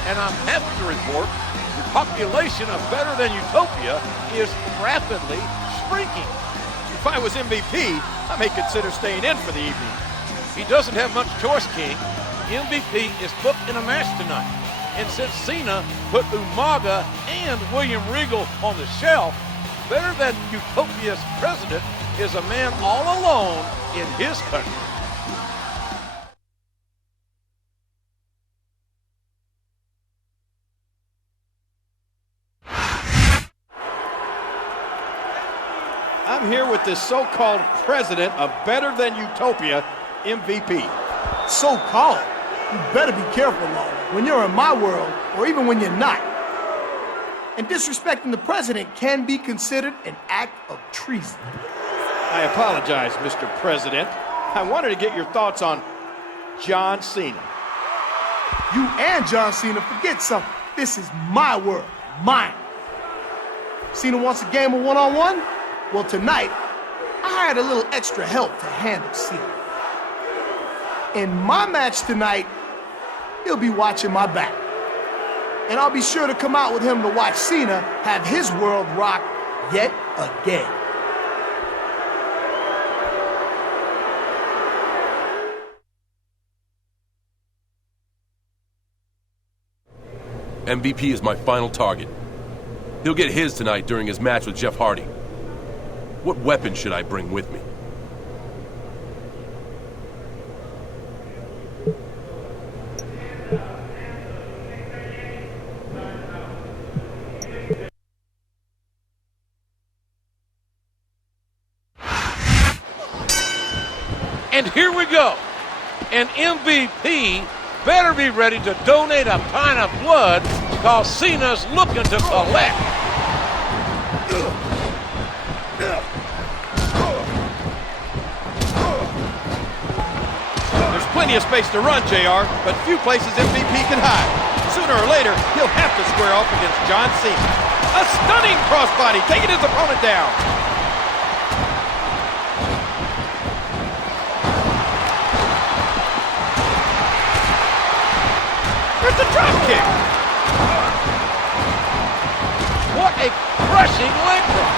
And I'm happy to report the population of Better Than Utopia is rapidly shrinking. If I was MVP, I may consider staying in for the evening. He doesn't have much choice, King. MVP is booked in a match tonight. And since Cena put Umaga and William Regal on the shelf, Better Than Utopia's president is a man all alone in his country. I'm here with this so-called president of Better Than Utopia, MVP. So-called? You better be careful, Lawler, when you're in my world, or even when you're not. And disrespecting the president can be considered an act of treason. I apologize, Mr. President. I wanted to get your thoughts on John Cena. You and John Cena forget something. This is my world, mine. Cena wants a game of one-on-one? Well, tonight, I hired a little extra help to handle Cena. In my match tonight, he'll be watching my back. And I'll be sure to come out with him to watch Cena have his world rocked yet again. MVP is my final target. He'll get his tonight during his match with Jeff Hardy. What weapon should I bring with me? And here we go. And MVP better be ready to donate a pint of blood because Cena's looking to collect. There's plenty of space to run, JR, but few places MVP can hide. Sooner or later, he'll have to square off against John Cena. A stunning crossbody, taking his opponent down. There's the drop kick. What a crushing leg drop.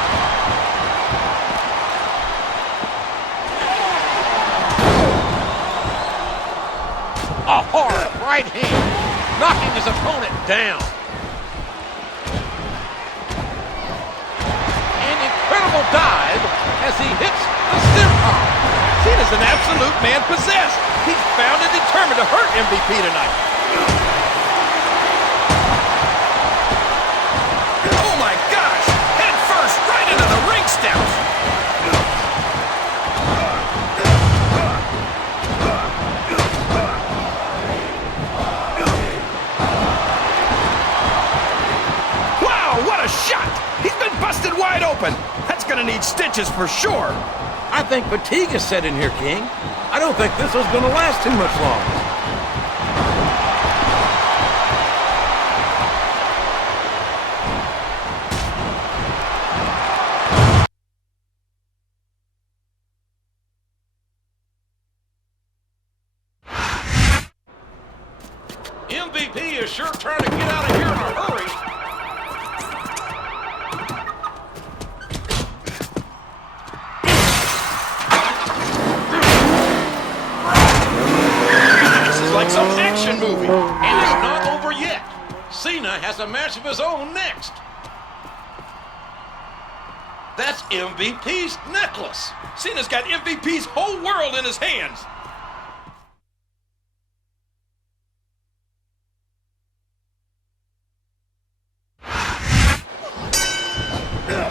A hard right hand, knocking his opponent down. An incredible dive as he hits the stim pop. Cena's an absolute man possessed. He's bound and determined to hurt MVP tonight. Oh my gosh! Head first, right into the ring steps! Wow, what a shot! He's been busted wide open! That's gonna need stitches for sure! I think fatigue is set in here, King. I don't think this is gonna last too much longer. MVP is sure trying to get out of here in a hurry. This is like some action movie. And it's not over yet. Cena has a match of his own next. That's MVP's necklace. Cena's got MVP's whole world in his hands.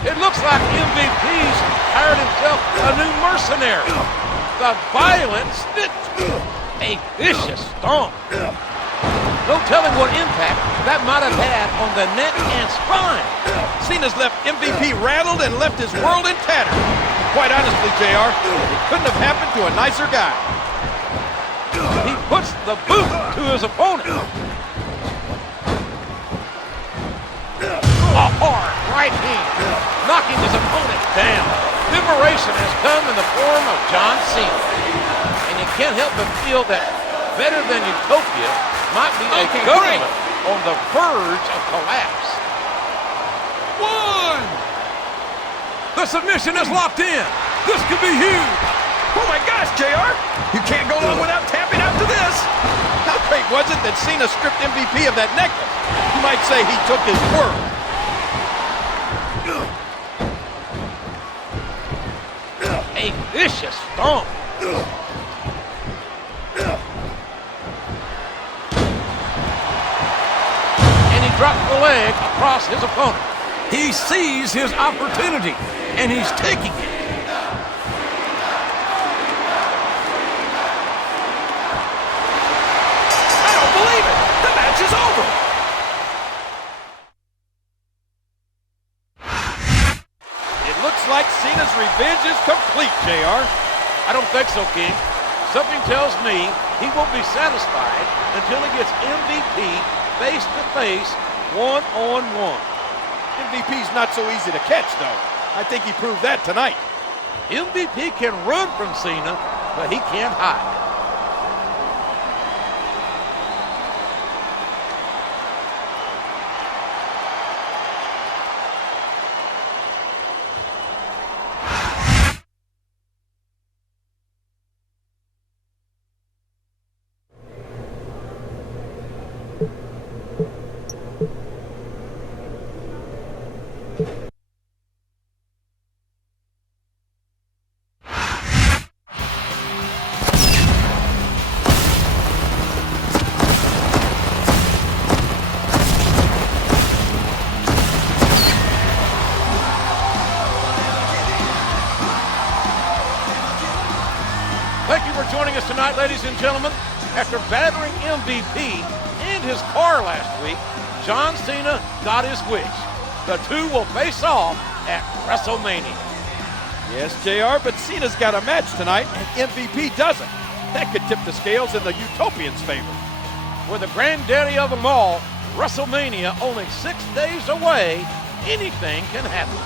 It looks like MVP's hired himself a new mercenary. The violent snitch. A vicious stomp. No telling what impact that might have had on the neck and spine. Cena's left MVP rattled and left his world in tatters. Quite honestly, JR, it couldn't have happened to a nicer guy. He puts the boot to his opponent. A hard right hand, knocking his opponent down. Liberation has come in the form of John Cena. And you can't help but feel that Better Than Utopia might be a government on the verge of collapse. One! The submission is locked in. This could be huge. Oh my gosh, JR! You can't go long without tapping out to this. How great was it that Cena stripped MVP of that necklace? You might say he took his word. A vicious stomp. And he dropped the leg across his opponent. He sees his opportunity, and he's taking it. I don't believe it. The match is over. It looks like Cena's revenge is complete, JR. I don't think so, King. Something tells me he won't be satisfied until he gets MVP face-to-face, one-on-one. MVP's not so easy to catch, though. I think he proved that tonight. MVP can run from Cena, but he can't hide. Thank you for joining us tonight, ladies and gentlemen. After battering MVP and his car last week, John Cena got his wish. The two will face off at WrestleMania. Yes, JR, but Cena's got a match tonight, and MVP doesn't. That could tip the scales in the Utopians' favor. With the granddaddy of them all, WrestleMania only 6 days away, anything can happen.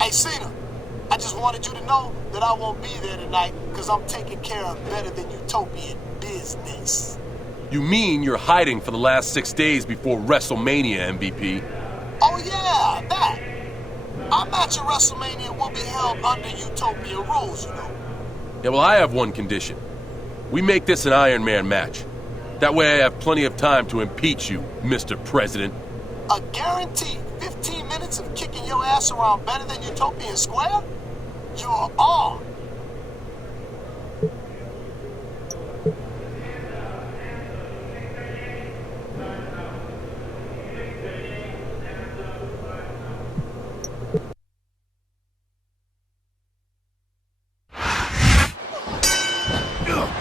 Hey, Cena, I just wanted you to know that I won't be there tonight because I'm taking care of better than utopian business. You mean you're hiding for the last 6 days before WrestleMania, MVP? Oh, yeah, that. Our match at WrestleMania will be held under utopia rules, you know. Yeah, well, I have one condition. We make this an Iron Man match. That way I have plenty of time to impeach you, Mr. President. A guaranteed 15 minutes of kicking your ass around better than Utopian Square? You're on.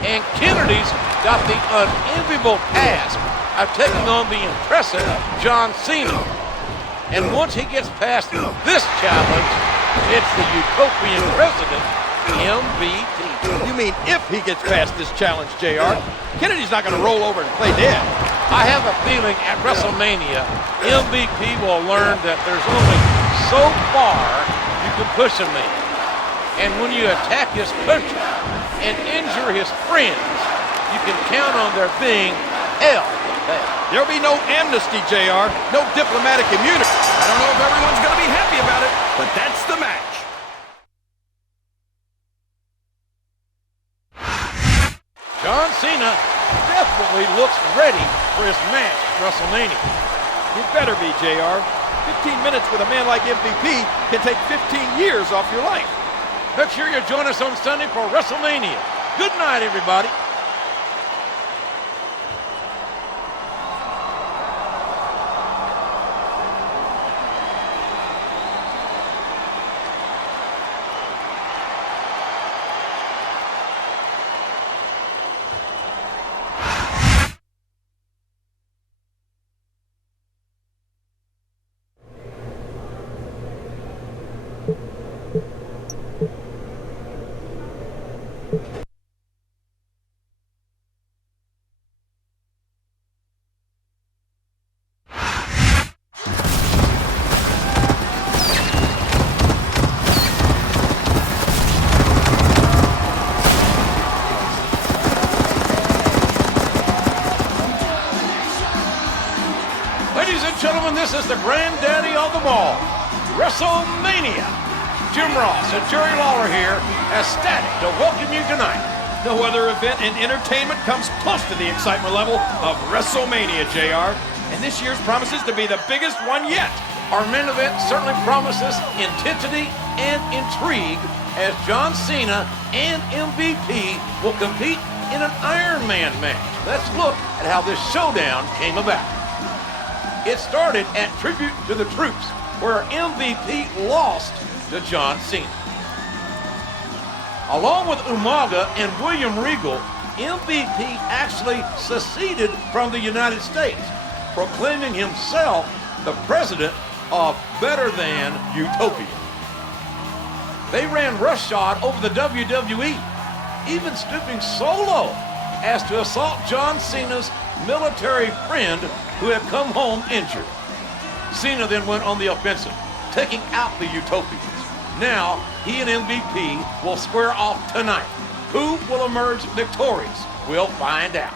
And Kennedy's got the unenviable task of taking on the impressive John Cena. And once he gets past this challenge, it's the Utopian President, MVP. You mean if he gets past this challenge, JR? Kennedy's not going to roll over and play dead. I have a feeling at WrestleMania, MVP will learn that there's only so far you can push a man. And when you attack his country and injure his friends, you can count on there being hell to pay. There'll be no amnesty, JR. No diplomatic immunity. I don't know if everyone's going to be happy about it, but that's the match. John Cena definitely looks ready for his match at WrestleMania. You better be, JR. 15 minutes with a man like MVP can take 15 years off your life. Make sure you join us on Sunday for WrestleMania. Good night, everybody. gentlemen, this is the granddaddy of them all, Wrestlemania. Jim Ross and Jerry Lawler here, ecstatic to welcome you tonight. No other event in entertainment comes close to the excitement level of WrestleMania, JR. And this year's promises to be the biggest one yet. Our main event certainly promises intensity and intrigue as John Cena and MVP will compete in an Iron Man match. Let's look at how this showdown came about. It started at Tribute to the Troops, where MVP lost to John Cena. Along with Umaga and William Regal, MVP actually seceded from the United States, proclaiming himself the president of Better Than Utopia. They ran roughshod over the WWE, even stooping so low as to assault John Cena's military friend who had come home injured. Cena then went on the offensive, taking out the Utopians. Now, he and MVP will square off tonight. Who will emerge victorious? We'll find out.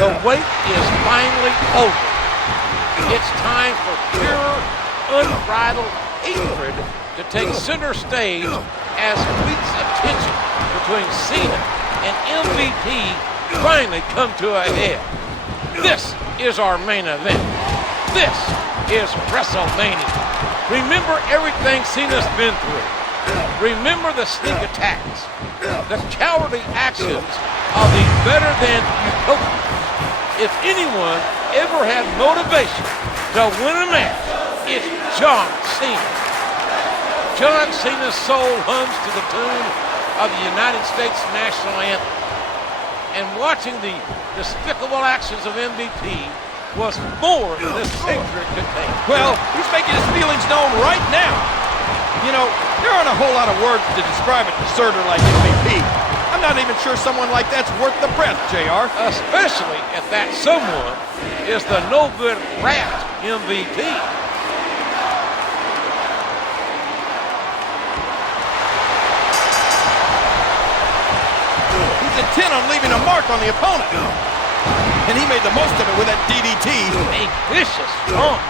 The wait is finally over. It's time for pure, unbridled hatred to take center stage as weeks of tension between Cena and MVP finally come to a head. This is our main event. This is WrestleMania. Remember everything Cena's been through. Remember the sneak attacks, the cowardly actions of the Better Than Utopia. If anyone ever had motivation to win a match, it's John Cena. John Cena's soul hums to the tune of the United States national anthem. And watching the despicable actions of MVP was more than this picture could take. Well, he's making his feelings known right now. You know, there aren't a whole lot of words to describe a deserter like MVP. I'm not even sure someone like that's worth the breath, JR. Especially if that someone is the no-good rat MVP. He's intent on leaving a mark on the opponent. And he made the most of it with that DDT. A vicious taunt.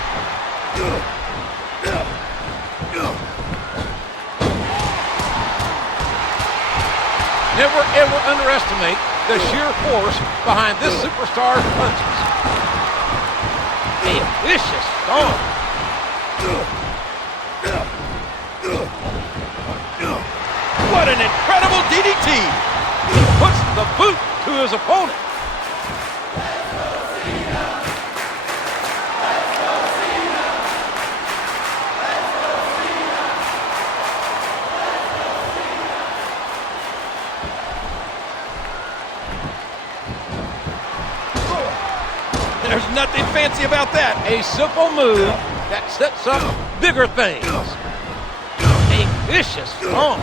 Never ever underestimate the sheer force behind this superstar's punches. A vicious stomp. What an incredible DDT! He puts the boot to his opponent. There's nothing fancy about that. A simple move that sets up bigger things. A vicious stomp.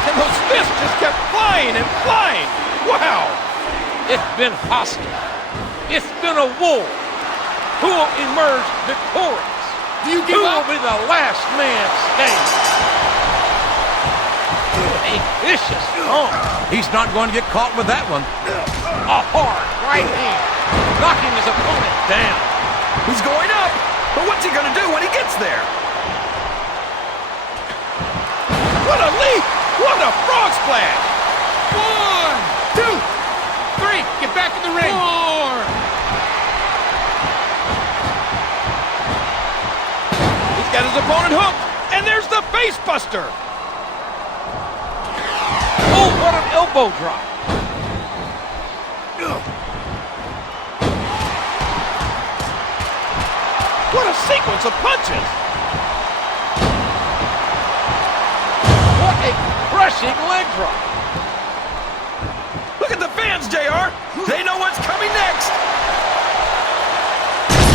And those fists just kept flying and flying. Wow. It's been hostile. It's been a war. Who will emerge victorious? Do you give Who up? will be the last man standing? A vicious stomp. He's not going to get caught with that one. A hard right hand, knocking his opponent down. He's going up, but what's he going to do when he gets there? What a leap! What a frog splash! 1, 2, 3. Get back in the ring. 4. He's got his opponent hooked, and there's the face buster. Oh, what an elbow drop. What a sequence of punches. What a crushing leg drop. Look at the fans, JR. They know what's coming next.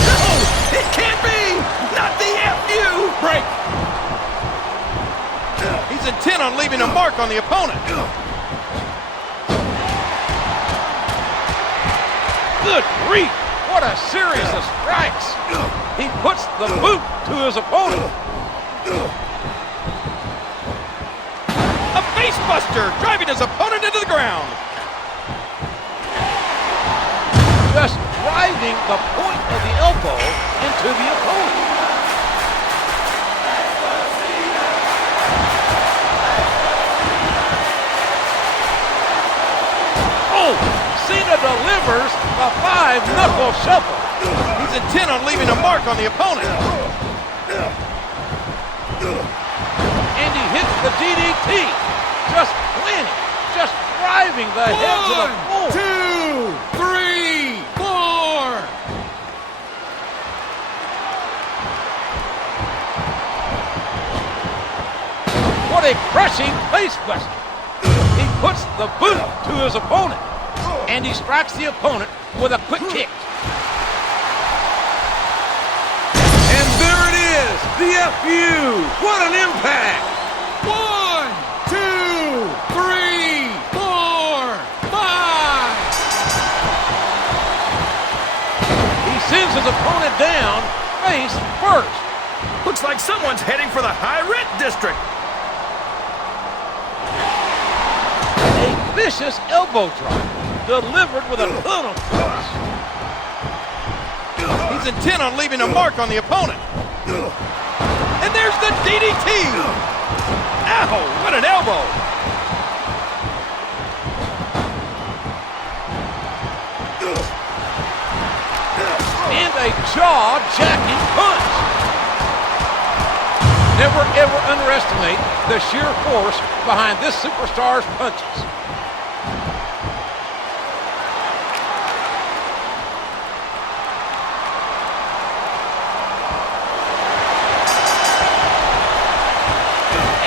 No, it can't be. Not the FU. Break. He's intent on leaving a mark on the opponent. Good grief. What a series of strikes. He puts the boot to his opponent. A face buster, driving his opponent into the ground. Just driving the point of the elbow into the opponent. Oh, Cena delivers a 5-knuckle shuffle. He's intent on leaving a mark on the opponent. And he hits the DDT. Just planning, just driving the head to the floor. 2, 3, 4. What a crushing face buster. He puts the boot to his opponent. And he strikes the opponent with a quick kick. And there it is, the FU. What an impact. 1, 2, 3, 4, 5. He sends his opponent down face first. Looks like someone's heading for the high rent district. A vicious elbow drop delivered with a ton of force. He's intent on leaving a mark on the opponent. And there's the DDT. Ow, what an elbow. And a jaw-jacking punch. Never ever underestimate the sheer force behind this superstar's punches.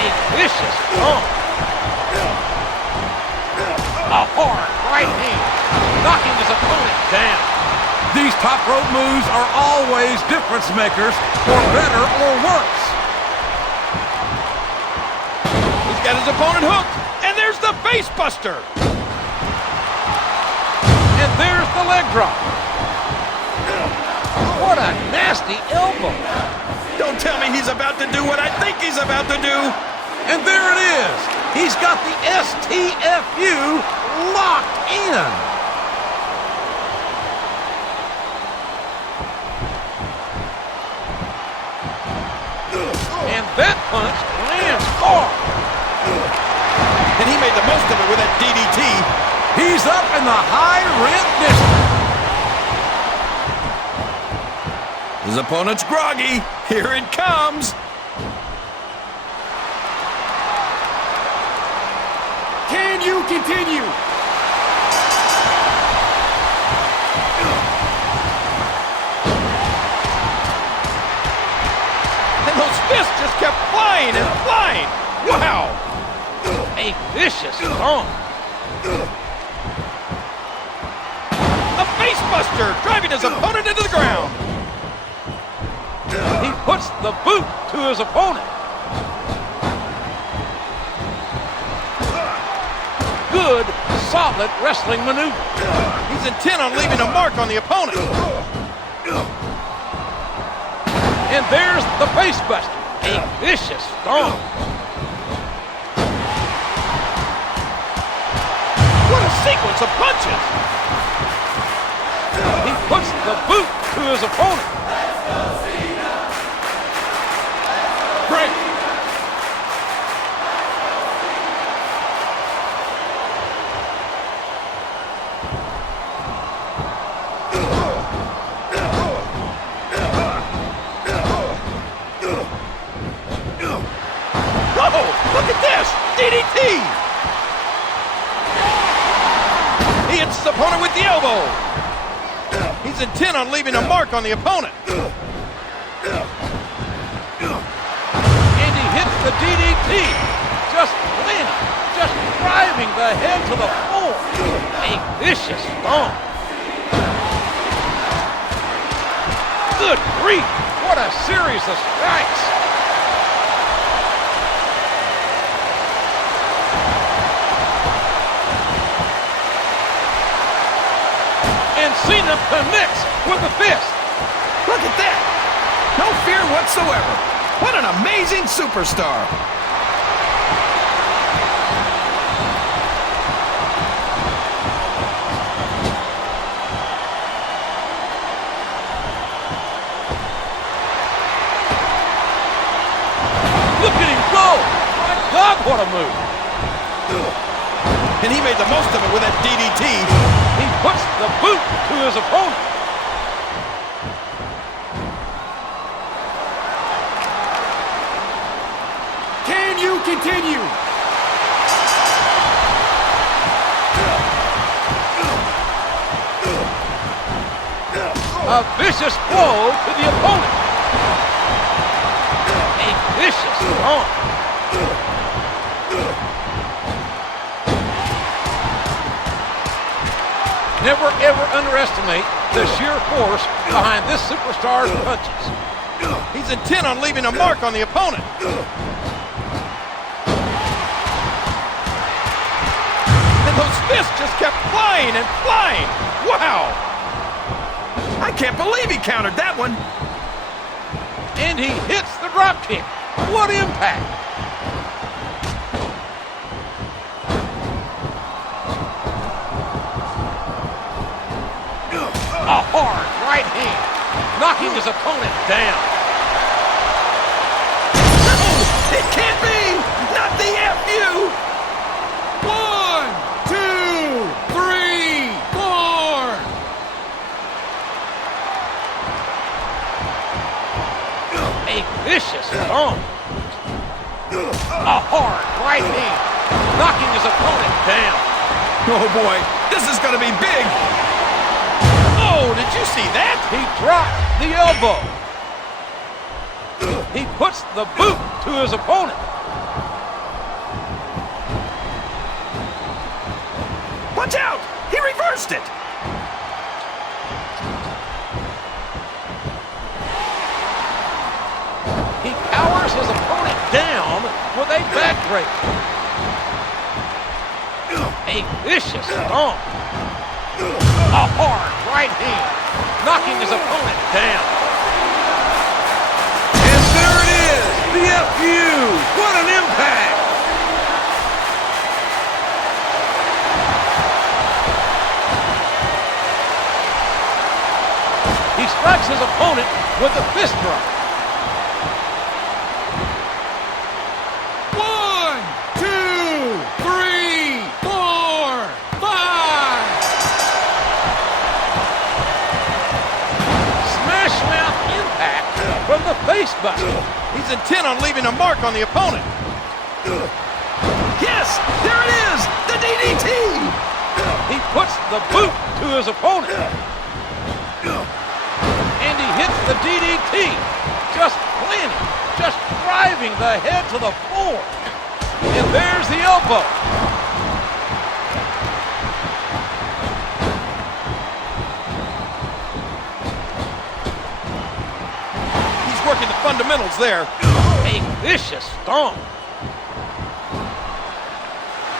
A vicious pump. A hard right hand, knocking his opponent down. These top rope moves are always difference makers, for better or worse. He's got his opponent hooked, and there's the face buster. And there's the leg drop. What a nasty elbow. Don't tell me he's about to do what I think he's about to do. And there it is. He's got the STFU locked in. And that punch lands hard. And he made the most of it with that DDT. He's up in the high rent district. His opponent's groggy. Here it comes. Can you continue? And those fists just kept flying and flying. Wow. A vicious stomp. A face buster, driving his opponent into the ground. He puts the boot to his opponent. Good, solid wrestling maneuver. He's intent on leaving a mark on the opponent. And there's the face buster. A vicious stomp. What a sequence of punches. He puts the boot to his opponent. Break. Look at this! DDT! He hits his opponent with the elbow. He's intent on leaving a mark on the opponent. And he hits the DDT. Just landing, just driving the head to the floor. A vicious stomp. Good grief! What a series of strikes. And Cena connects with the fist. Look at that! No fear whatsoever. What an amazing superstar. Look at him go! My God, what a move! And he made the most of it with that DDT. He puts the boot to his opponent. Can you continue? A vicious blow to the opponent. A vicious stomp. Never ever underestimate the sheer force behind this superstar's punches. He's intent on leaving a mark on the opponent. And those fists just kept flying and flying. Wow! I can't believe he countered that one. And he hits the drop kick. What impact! A hard right hand, knocking his opponent down. No! It can't be! Not the FU! 1, 2, 3, 4. A vicious stomp. A hard right hand, knocking his opponent down. Oh boy, this is gonna be big! Oh, did you see that? He dropped the elbow. He puts the boot to his opponent. Watch out! He reversed it! He powers his opponent down with a backbreaker. A vicious stomp. A hard right hand, knocking his opponent down. And there it is, the FU. What an impact. He strikes his opponent with a fist drop. 1, 2, 3, 4, 5. Smash mouth impact from the face buster. He's intent on leaving a mark on the opponent. Yes, there it is, the DDT! He puts the boot to his opponent. And he hits the DDT. Just planting, just driving the head to the floor. And there's the elbow. working the fundamentals there. A vicious stomp.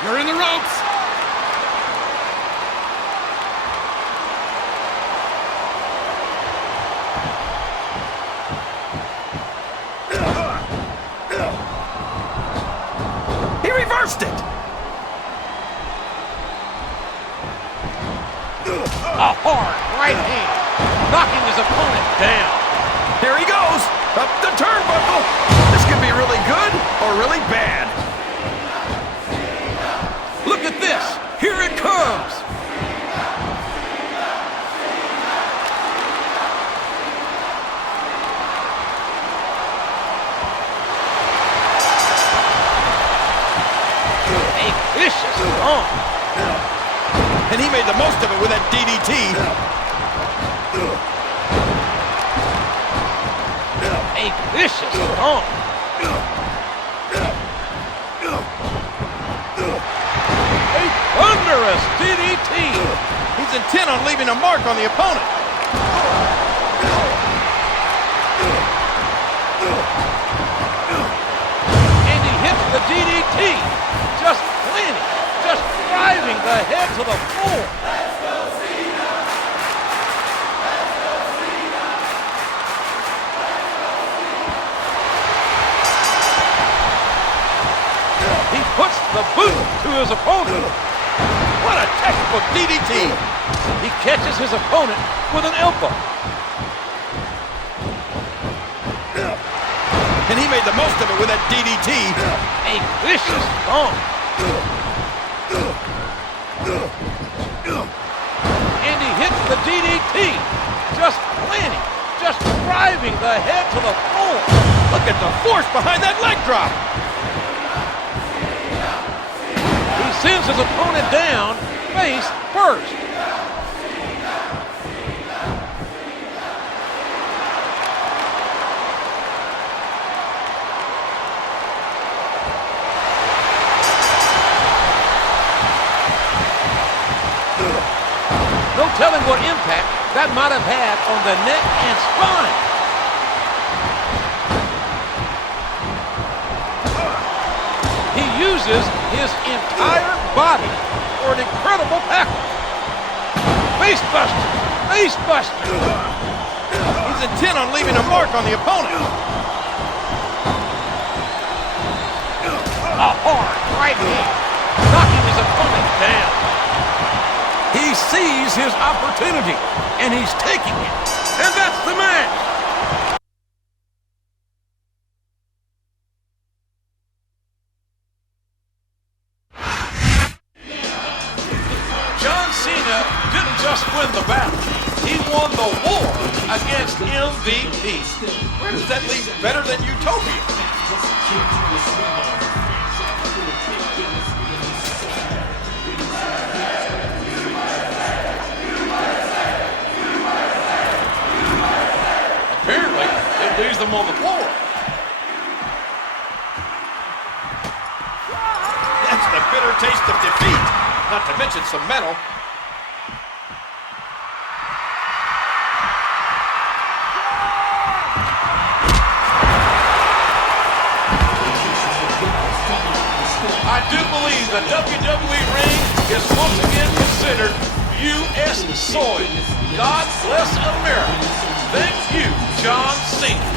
You're in the ropes. He reversed it. A hard right hand, knocking his opponent down. Here he goes, up the turnbuckle. This could be really good or really bad. Look at this. Here it comes. A vicious stomp. And he made the most of it with that DDT. A vicious stomp. A thunderous DDT. He's intent on leaving a mark on the opponent. And he hits the DDT. Just plenty. Just driving the head to the floor. He puts the boot to his opponent. What a textbook DDT. He catches his opponent with an elbow. And he made the most of it with that DDT. A vicious stomp. And he hits the DDT. Just plenty. Just driving the head to the floor. Look at the force behind that leg drop. He sends his opponent down face first. No telling what impact that might have had on the neck and spine. He uses his entire body for an incredible tackle. Facebuster! Facebuster! He's intent on leaving a mark on the opponent. A hard right hand, knocking his opponent down. He sees his opportunity, and he's taking it. And that's the match. John Cena didn't just win the battle. He won the war against MVP. Where does that leave better than Utopia? Apparently, it leaves them on the floor. That's the bitter taste of defeat, not to mention some mental. I do believe the WWE ring is once again considered U.S. soil. God bless America. Thank you, John Cena.